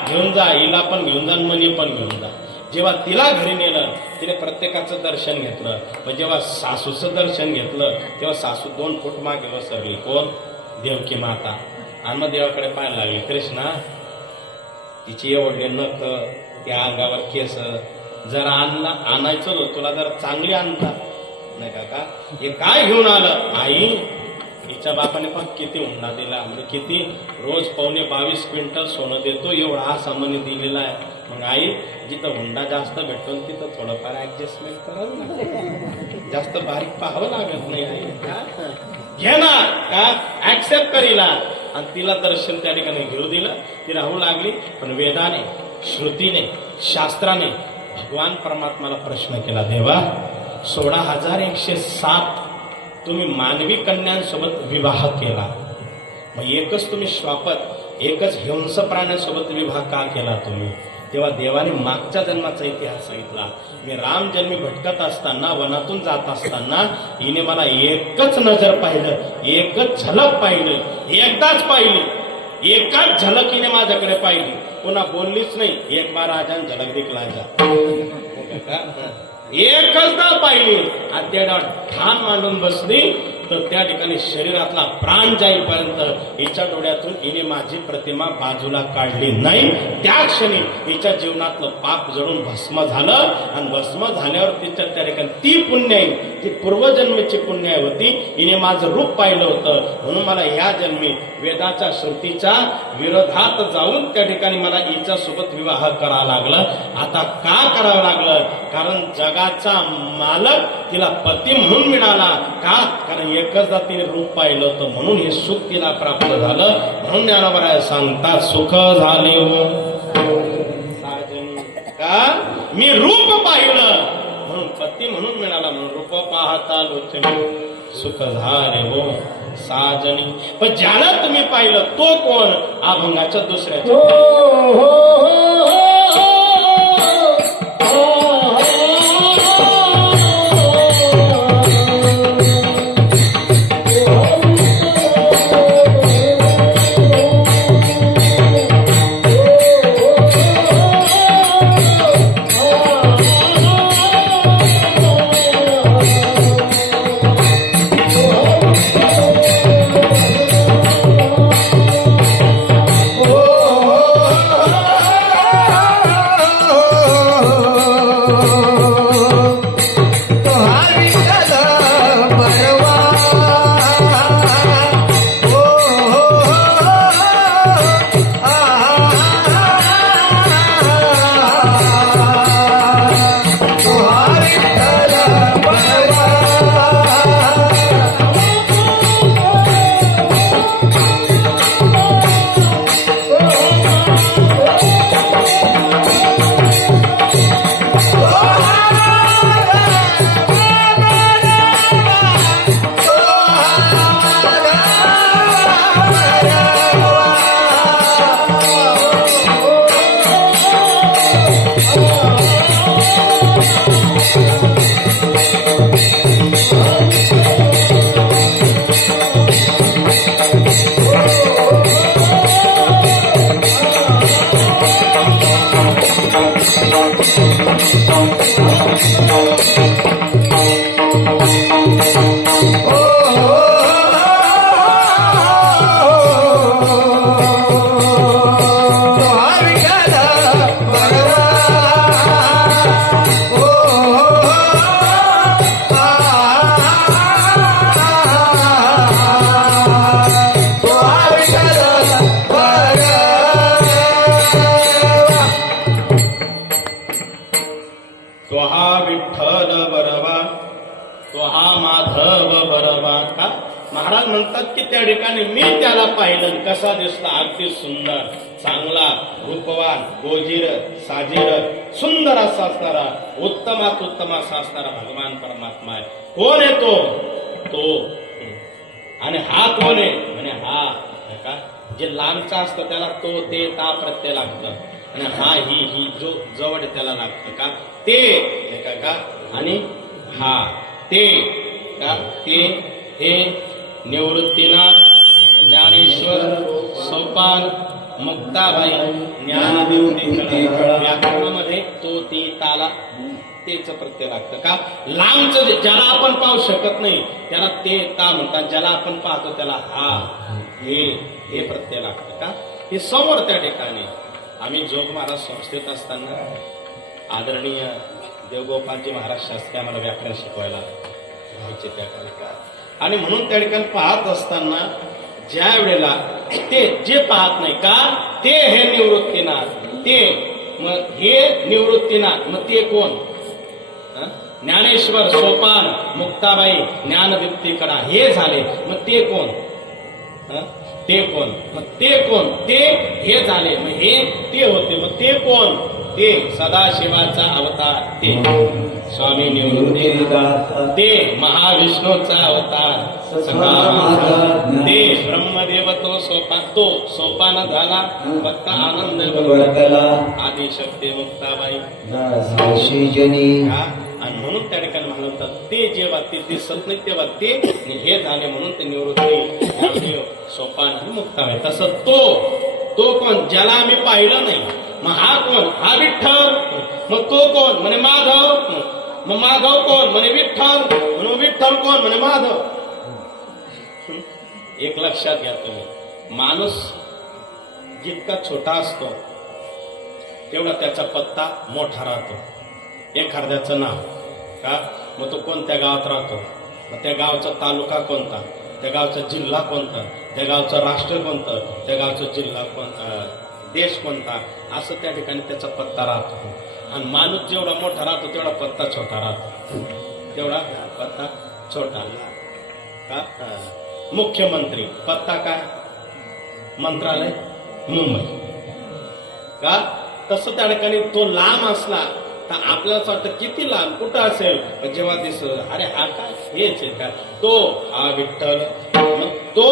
घेऊन जा, हिला पण घेऊन जा, मनी पण घेऊन जा. जेव्हा तिला घरी नेलं तिने प्रत्येकाचं दर्शन घेतलं. पण जेव्हा सासूचं दर्शन घेतलं तेव्हा सासू 2 फूट मागे वसरली. कोण? देवकी माता. आणि मग देवाकडे पाहायला लागले. कृष्णा तिची एवढे नख, त्या अंगावर केस, जरा आणायचं होतं तुला, जरा चांगली आणता नाही का? हे काय घेऊन आलं? आई हिच्या बापाने पण किती हुंडा दिला. म्हणजे किती? रोज 22 क्विंटल सोनं देतो एवढा हा सामान्य दिलेला आहे. मग आई जिथं हुंडा जास्त भेटतो तिथं थोडंफार ऍडजस्टमेंट करावं लागेल. जास्त बारीक पाहावं लागत नाही आई. घे ना का ऍक्सेप्ट करीला. आणि तिला दर्शन त्या ठिकाणी घेऊ दिलं. ती राहू लागली. पण वेदाने, श्रुतीने, शास्त्राने भगवान परमात्माला प्रश्न केला. देवा 16,107 तुम्ही मानवी कन्यांसोबत विवाह केला, मग एकच तुम्ही श्वापद, एकच हिंस प्राण्यांसोबत विवाह का केला तुम्ही? तेव्हा देवाने मागच्या जन्माचा इतिहास सांगितला. मी राम जन्मी भटकत असताना, वनातून जात असताना हिने मला एकच नजर पाहिलं, एकच झलक पाहिलं, एकदाच पाहिली. एकाच झलकीने माझ्याकडे पाहिली, पुन्हा बोललीच नाही. एक बार आजान झलक दिखला जा, एकचदा पाहिली. आणि त्या ठाण मांडून बसली तर त्या ठिकाणी शरीरातला प्राण जाईपर्यंत हिच्या डोळ्यातून हिने माझी प्रतिमा बाजूला काढली नाही. त्या क्षणी हिच्या जीवनातलं पाप जळून भस्म झालं. आणि भस्म झाल्यावर तिच्या त्या ठिकाणी ती पुण्याई, ती पूर्वजन्मीची पुण्याई होती. हिने माझं रूप पाहिलं होतं. म्हणून मला ह्या जन्मी वेदाच्या श्रुतीच्या विरोधात जाऊन त्या ठिकाणी मला हिच्या सोबत विवाह करावा लागला. आता का करावं लागलं? कारण जगाचा मालक तिला पती म्हणून मिळाला. का? कारण एकचदा तिने रूप पाहिलं होतं, म्हणून हे सुख तिला प्राप्त झालं. म्हणून ज्ञानोबा सांगतात सुख झाले हो साजनी. का? मी रूप पाहिलं म्हणून पती म्हणून मिळाला. म्हणून रूप पाहता लोचनी सुख झाले हो साजनी. पण ज्याला तुम्ही पाहिलं तो कोण? अभंगाच्या दुसऱ्याच्या महाराज म्हणतात की त्या ठिकाणी मी त्याला पाहिलं, कसा दिसला, अगदी सुंदर, चांगला, रूपवान, गोजीर, साजीर, सुंदर असा असणारा, उत्तमात उत्तम असा असणारा भगवान परमात्मा आहे. कोण आहे तो आणि हा कोण आहे आणि हा का जे लांबचा असतं त्याला तो ते ता प्रत्यय लागतं आणि हा ही जो जवळ त्याला लागतं का ते का आणि हा ते का ते हे निवृत्तीनाथ, ज्ञानेश्वर, सोपान, मुक्ताबाई, ज्ञानदेवती. व्याकरणामध्ये तो ती ताला तेच प्रत्यय लागतं का लांबच ज्याला आपण पाहू शकत नाही त्याला ते ता म्हणतात, ज्याला आपण पाहतो त्याला हा हे प्रत्यय लागतं का हे समोर. त्या ठिकाणी आम्ही जोग महाराज संस्थेत असताना आदरणीय देवगोपालजी महाराज शास्त्री आम्हाला व्याकरण शिकवायला व्हायचे त्या ठिकाणी. आणि म्हणून त्या ठिकाणी पाहत असताना ज्या वेळेला ते जे पाहत नाही का ते हे निवृत्तीनाथ, ते मग हे निवृत्तीनाथ, मग ते कोण, ज्ञानेश्वर, सोपान, मुक्ताबाई, ज्ञानदीप्तीकडा हे झाले, मग ते कोण, ते कोण, मग ते कोण, ते हे झाले, मग हे ते होते, मग ते कोण, ते सदाशिवाचा अवतार, ते स्वामी निवृत्तीनाथ, ते महाविष्णूचा अवतार ते ब्रह्मदेव, तो सोपान झाला, फक्त आनंद आदिशक्ती मुक्ताबाई. आणि म्हणून त्या ठिकाणी म्हणतात ते जेव्हा ते दिसत नाही तेव्हा ते हे झाले, म्हणून ते निवृत्ती, सोपान आणि मुक्ताबाई. तसं तो कोण ज्याला आम्ही पाहिलं नाही, मग हा कोण, हा विठ्ठल, मग तो कोण म्हणे माधव, मग माधव कोण म्हणे विठ्ठल, म्हणून विठ्ठल कोण म्हणे माधव. एक लक्षात घ्या तुम्ही, माणूस जितका छोटा असतो तेवढा त्याचा पत्ता मोठा राहतो. एखाद्याचं नाव का मग तो कोणत्या गावात राहतो, मग त्या गावचा तालुका कोणता, त्या गावचा जिल्हा कोणता, त्या गावचं राष्ट्र कोणतं, त्या गावचा जिल्हा कोणता, देश कोणता, असं त्या ठिकाणी त्याचा पत्ता राहतो. आणि माणूस जेवढा मोठा राहतो तेवढा पत्ता छोटा राहतो, तेवढा पत्ता छोटा का. मुख्यमंत्री पत्ता काय, मंत्रालय मुंबई का. तसं त्या ठिकाणी तो लांब असला तर आपल्याला वाटतं किती लांब कुठं असेल, जेव्हा दिसत अरे हा काय हेच आहे का, तो हा विठ्ठल, मग तो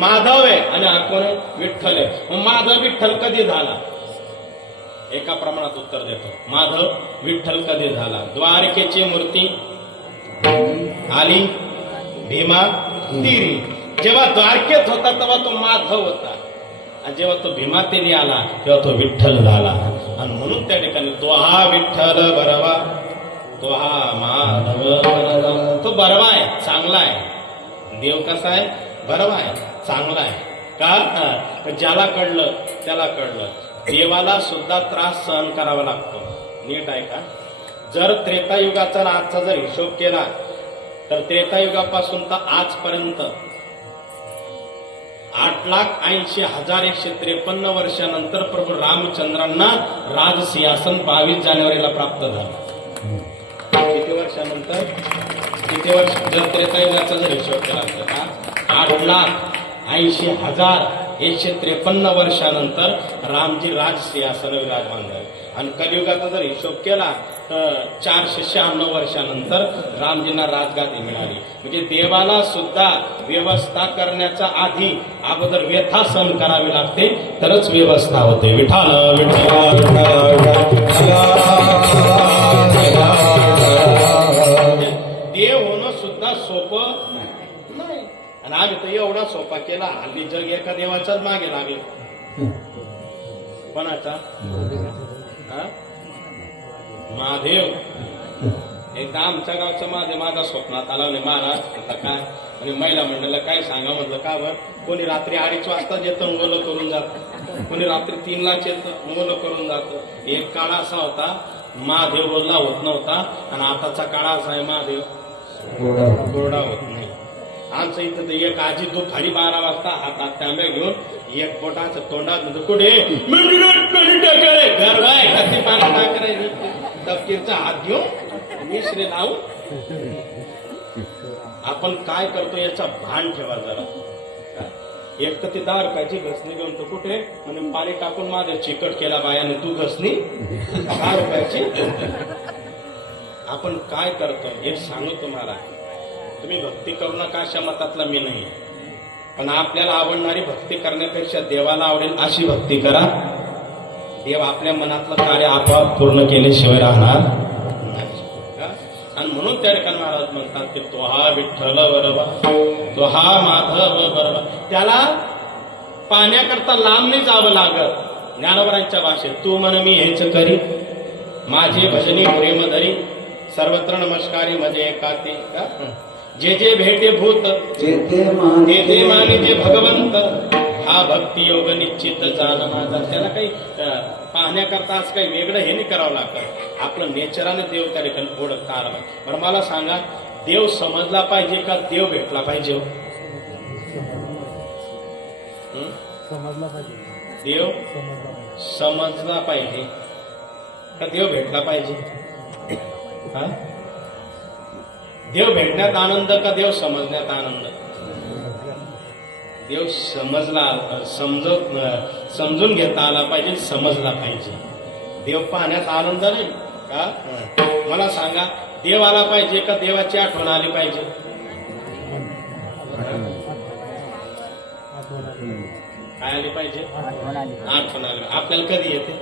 माधव आहे आणि हा कोण आहे विठ्ठल आहे. मग माधव विठ्ठल कधी झाला, एका प्रमाणात उत्तर देतो, माधव विठ्ठल कधी झाला. द्वारकेची मूर्ती आली भीमा तिरी, जेव्हा द्वारकेत होता तेव्हा तो माधव होता, आणि जेव्हा तो भीमातेली आला तेव्हा तो विठ्ठल झाला. आणि म्हणून त्या ठिकाणी तो हा विठ्ठल बरवा, तो हा माधव बरवा, तो बरवा आहे, चांगला आहे. देव कसा आहे, बरवा आहे, चांगला आहे का. ज्याला कळलं त्याला कळलं. देवाला सुद्धा त्रास सहन करावा लागतो. नीट आहे का. जर त्रेतायुगाचा आजचा जर हिशोब केला तर त्रेतायुगापासून तर आजपर्यंत 8,80,153 वर्षानंतर प्रभू रामचंद्रांना राजसिंहासन 22 जानेवारीला प्राप्त झालं. किती वर्षानंतर, किती वर्ष, जर त्रेतायुगाचा जर हिशोब केला तर 8,80,153 वर्षानंतर रामजी राजसिंहासन विराजमान झाले. आणि कलियुगाचा जर हिशोब केला तर 496 वर्षानंतर रामजींना राजगादी मिळाली. म्हणजे देवाला सुद्धा व्यवस्था करण्याच्या आधी अगोदर व्यथा सहन करावी लागते तरच व्यवस्था होते. विठाल देव होणं सुद्धा सोपं नाही. आणि आम्ही तर एवढा सोपा केला, हल्ली जग एका देवाच्याच मागे लागले. कोणाचा, महादेव. एकदा आमच्या गावचा महादेव माझ्या स्वप्नात आला, म्हणे महाराज आता काय, आणि महिला मंडळाला काय सांगा म्हटलं. का बर, कोणी रात्री 2:30 वाजता येतं अंघोळ करून जात, कोणी रात्री 3ला येतं अंघोळ करून जात. एक काळ असा होता महादेव बोलला होत नव्हता, आणि आताचा काळ असा आहे महादेव कोरडा होत नाही. आमचं इथं तर एक आजी दुपारी 12 वाजता हातात तांब्या घेऊन एक बोटाचं तोंडात म्हणजे कुठे घर बाय घरती पाणी टाकायची, तपकीरचा हात घेऊन मिश्री लावून आपण काय करतो याचा भान ठेवा जरा. एक तर ती 10 रुपयाची घसणी घेऊन तो कुठे म्हणजे पाणी टाकून माझे चिकट केला बायाने, तू घसणी 10 रुपयाची. आपण काय करतो हे सांगू तुम्हाला. तुम्ही भक्ती करू नका अशा मतातला मी नाही, पण आपल्याला आवडणारी भक्ती करण्यापेक्षा देवाला आवडेल अशी भक्ती करा. देव आपल्या मनातलं कार्य आपोआप पूर्ण केल्याशिवाय राहणार नाही. आणि म्हणून त्या ठिकाणी महाराज म्हणतात की तो हा विठ्ठल बरोबर, तो हा माधव बरोबर. त्याला पाहण्याकरता लांब नाही जावं लागत. ज्ञानोबरांच्या भाषेत तू म्हण मी हेच करी, माझे भजनी प्रेम धरी, सर्वत्र नमस्कारी म्हणजे एकाती. जे जे भेटे भूत ते ते मानिते भगवंत, हा भक्ती योग निश्चित जाण माझा. त्याला काही पाहण्याकरता आज काही वेगळं हे नाही करावं लागतं. आपलं नेचराने देव त्या ठिकाणी ओळखता आला. बरं मला सांगा, देव समजला पाहिजे का देव भेटला पाहिजे? समजला पाहिजे. देव समजला पाहिजे का देव भेटला पाहिजे? हा? देव भेटण्यात आनंद का देव समजण्यात आनंद? देव समजून घेता आला पाहिजे, समजला पाहिजे. देव पाहण्यात आनंद नाही का? मला सांगा, देव आला पाहिजे का देवाची आठवण आली पाहिजे? काय आली पाहिजे? आठवण आली. आपल्याला कधी येते?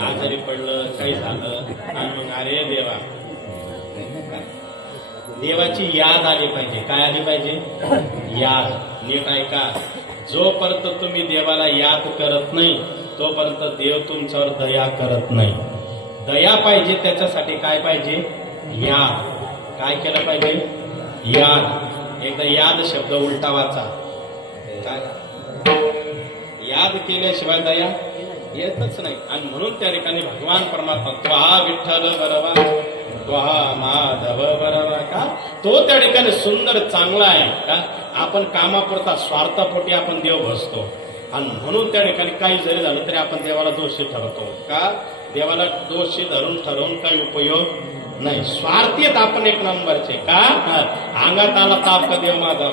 आजारी पडलं, काही झालं आणि मग अरे देवा, देवाची याद आली पाहिजे. काय आली पाहिजे? याद. नीट ऐका, जोपर्यंत तुम्ही देवाला याद करत नाही तोपर्यंत देव तुमच्यावर दया करत नाही. दया पाहिजे त्याच्यासाठी काय पाहिजे? याद. काय केलं पाहिजे? याद. एकदा याद शब्द उलटा वाचा. काय? याद केल्याशिवाय दया येतच नाही. आणि म्हणून त्या ठिकाणी भगवान परमात्मा तो हा विठ्ठल बरोबर, तो हा माधव बरोबर का, तो त्या ठिकाणी सुंदर चांगला आहे का. आपण कामापुरता स्वार्थापोटी आपण देव बसतो आणि म्हणून त्या ठिकाणी काही जरी झालं तरी आपण देवाला दोषी ठरवतो का. देवाला दोषी ठरवून काही उपयोग नाही. स्वार्थीत आपण एक नंबरचे का. अंगात आला ताप का देव माझा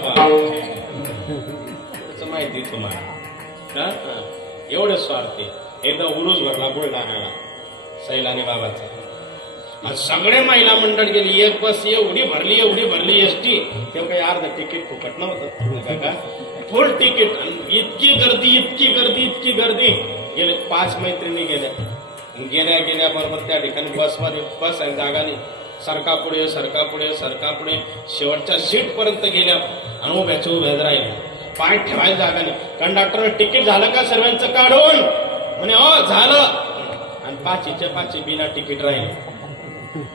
माहिती तुम्हाला का. एवढे स्वार्थी. एकदा उरूस भरला बुलढाण्याला सैलानी बाबाचा. सगळे महिला मंडळ गेली. एक बस एवढी भरली एसटी. तेव्हा काही अर्ध तिकीट फुकट नव्हतं का. फुल तिकीट. इतकी गर्दी. गेले 5 मैत्रिणी गेल्या बरोबर त्या ठिकाणी बसमध्ये बस आहे जागा नाही. सरका पुढे शेवटच्या सीट पर्यंत गेल्या आणि उभ्या राहिले. पाय ठेवायला जागा नाही. कंडक्टरनं तिकीट झालं का सर्वांचं काढून म्हणे हो झालं. आणि 5चे बिना तिकीट राहिले.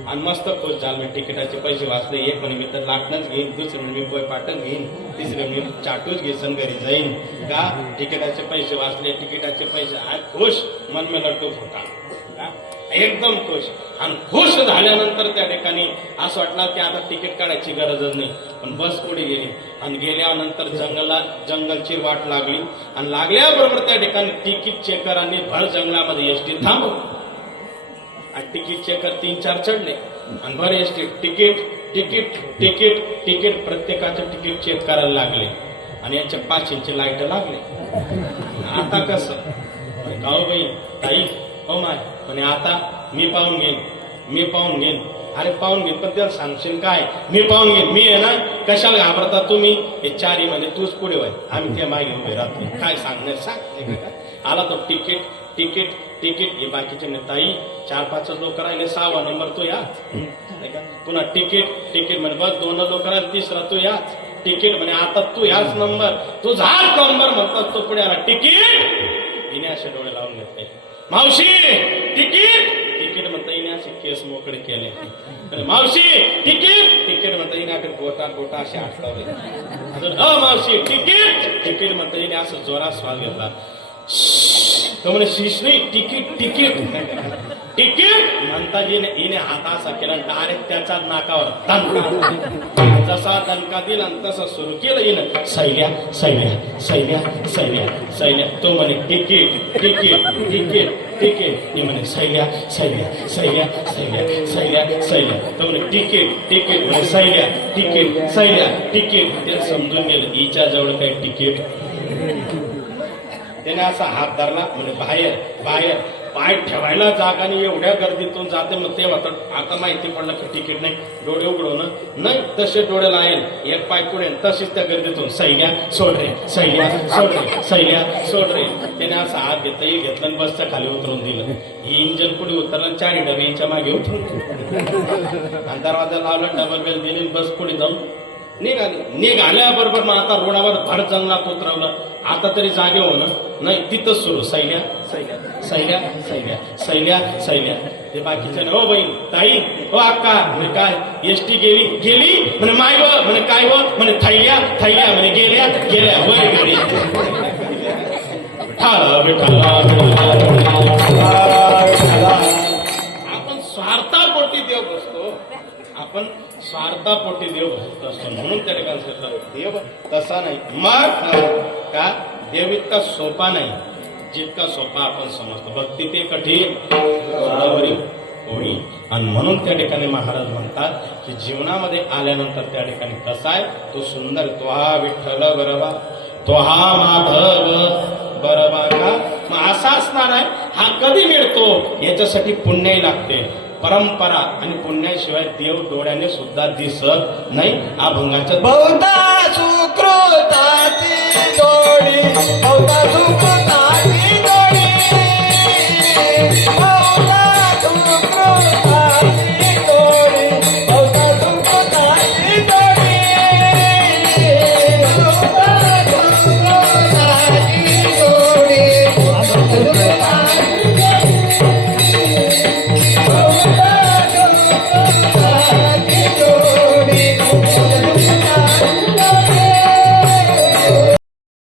आणि मस्त खुश झालं. मी तिकिटाचे पैसे वाचले. एक म्हणे मी तर लाटणच घेईन, दुसरे म्हणे मी पोय पाटण घेईन, तिसरे म्हणे चाटूच घेसन घरी जाईन का. तिकिटाचे पैसे वाचले, तिकिटाचे पैसे. आज खुश, मन में लड्डू फुटा. एकदम खुश. आणि खुश झाल्यानंतर त्या ठिकाणी असं वाटलं की आता तिकीट काढायची गरजच नाही. पण बस पुढे गेली आणि गेल्यानंतर जंगलची वाट लागली. आणि लागल्याबरोबर त्या ठिकाणी तिकीट चेकरांनी भर जंगलामध्ये एसटी थांबवली. आणि तिकीट चेकर 3-4 चढले आणि भर एसटी तिकीट प्रत्येकाचं तिकीट चेक करायला लागले. आणि यांच्या 5 लाईट लागले. आता कसं गाव बाई ताई हो माय म्हणे आता मी पाहून घेईन. अरे पाहून घेईन पण त्याला सांगशील काय. मी पाहून घेईन. मी आहे ना. कशाला घाबरता तुम्ही. हे 4 म्हणे तूच पुढे व्हाय, आम्ही त्या मागे उभे राहतो. काय सांगणार सांग. आला तो तिकीट हे बाकीचे ताई 4-5 लोक राहिले. 6वा नंबर तो या. पुन्हा तिकीट म्हणे बस 2 लोक राहिले. 3रा तो याच. तिकीट म्हणे आता तू याच नंबर. तू झाड नंबर म्हणतात. तो पुढे आला. तिकीट हिने असे डोळे लावून घेतले. मावशी तिकीट म्हणता हिने असे केस मोकळे केले. मावशी तिकीट म्हणता हिने अगदी गोटा असे आठवले. मावशी तिकीट म्हणता हिने असं जोरात श्वास घेतला. तो म्हणे शिश्री तिकीट म्हणता हिने हात असा केला. डायरेक्ट त्याच्या नाकावर दणका. जसा दणका दिला तसं सुरू केलं हिनं. सैल्या. तो म्हणे तिकीट तिकीट ती म्हणे सैल्या सैल्या सैल्या सैल्या सैल्या सैल्या तर म्हणे तिकीट तिकीट म्हणे सैल्या तिकीट सैल्या तिकीट ते समजून गेलं हिच्या जवळ काही तिकीट त्याने असा हात धरला म्हणजे बाहेर बाहेर पाय ठेवायला जागा आणि एवढ्या गर्दीतून जाते मग ते होतं आता माहिती पडलं की तिकीट नाही डोळे उघडवणं नाही तसे डोळे लायन एक पाय पुढे तशीच त्या गर्दीतून सैल्या सोड रे सैल्या सोड रे सैल्या सोड रे त्याने असा हात घेतलं आणि बसच्या खाली उतरून दिलं ही इंजन पुढे उतरलं 4 डबे यांच्या मागे उतरून आणि दरवाजा लावला डबल बेल दिली बस पुढे जाऊन निघाल्याबरोबर मग आता रोडावर भर जंगलात उतरवलं आता तरी जागे होणं नाही तिथंच सुरू सैल्या सैल्या सैल्या सैल्या सैल्या सैल्या ते बाकीच्या हो बहीण ताई हो अक्का म्हणे काय एसटी गेली गेली म्हणे माय व म्हणे काय व म्हणे थैल्या थैल्या म्हणे गेल्या गेल्या वय गाडी आपण स्वार्थापोटी देव बसतो आपण स्वार्थापोटी देव बसत असतो म्हणून त्या ठिकाणी देव तसा नाही मग का देव इतका सोपा नाही जितका सोपा आपण समजतो भक्ती ते कठीण होईल आणि म्हणून त्या ठिकाणी महाराज म्हणतात की जीवनामध्ये आल्यानंतर त्या ठिकाणी कसा आहे तो सुंदर तो हा विठ्ठल बरोबा तो हा माधव बरोबा का मग असा असणार आहे हा कधी मिळतो याच्यासाठी पुण्यही लागते परंपरा आणि पुण्याशिवाय देव डोळ्याने सुद्धा दिसत नाही अभंगाच्या बहुधा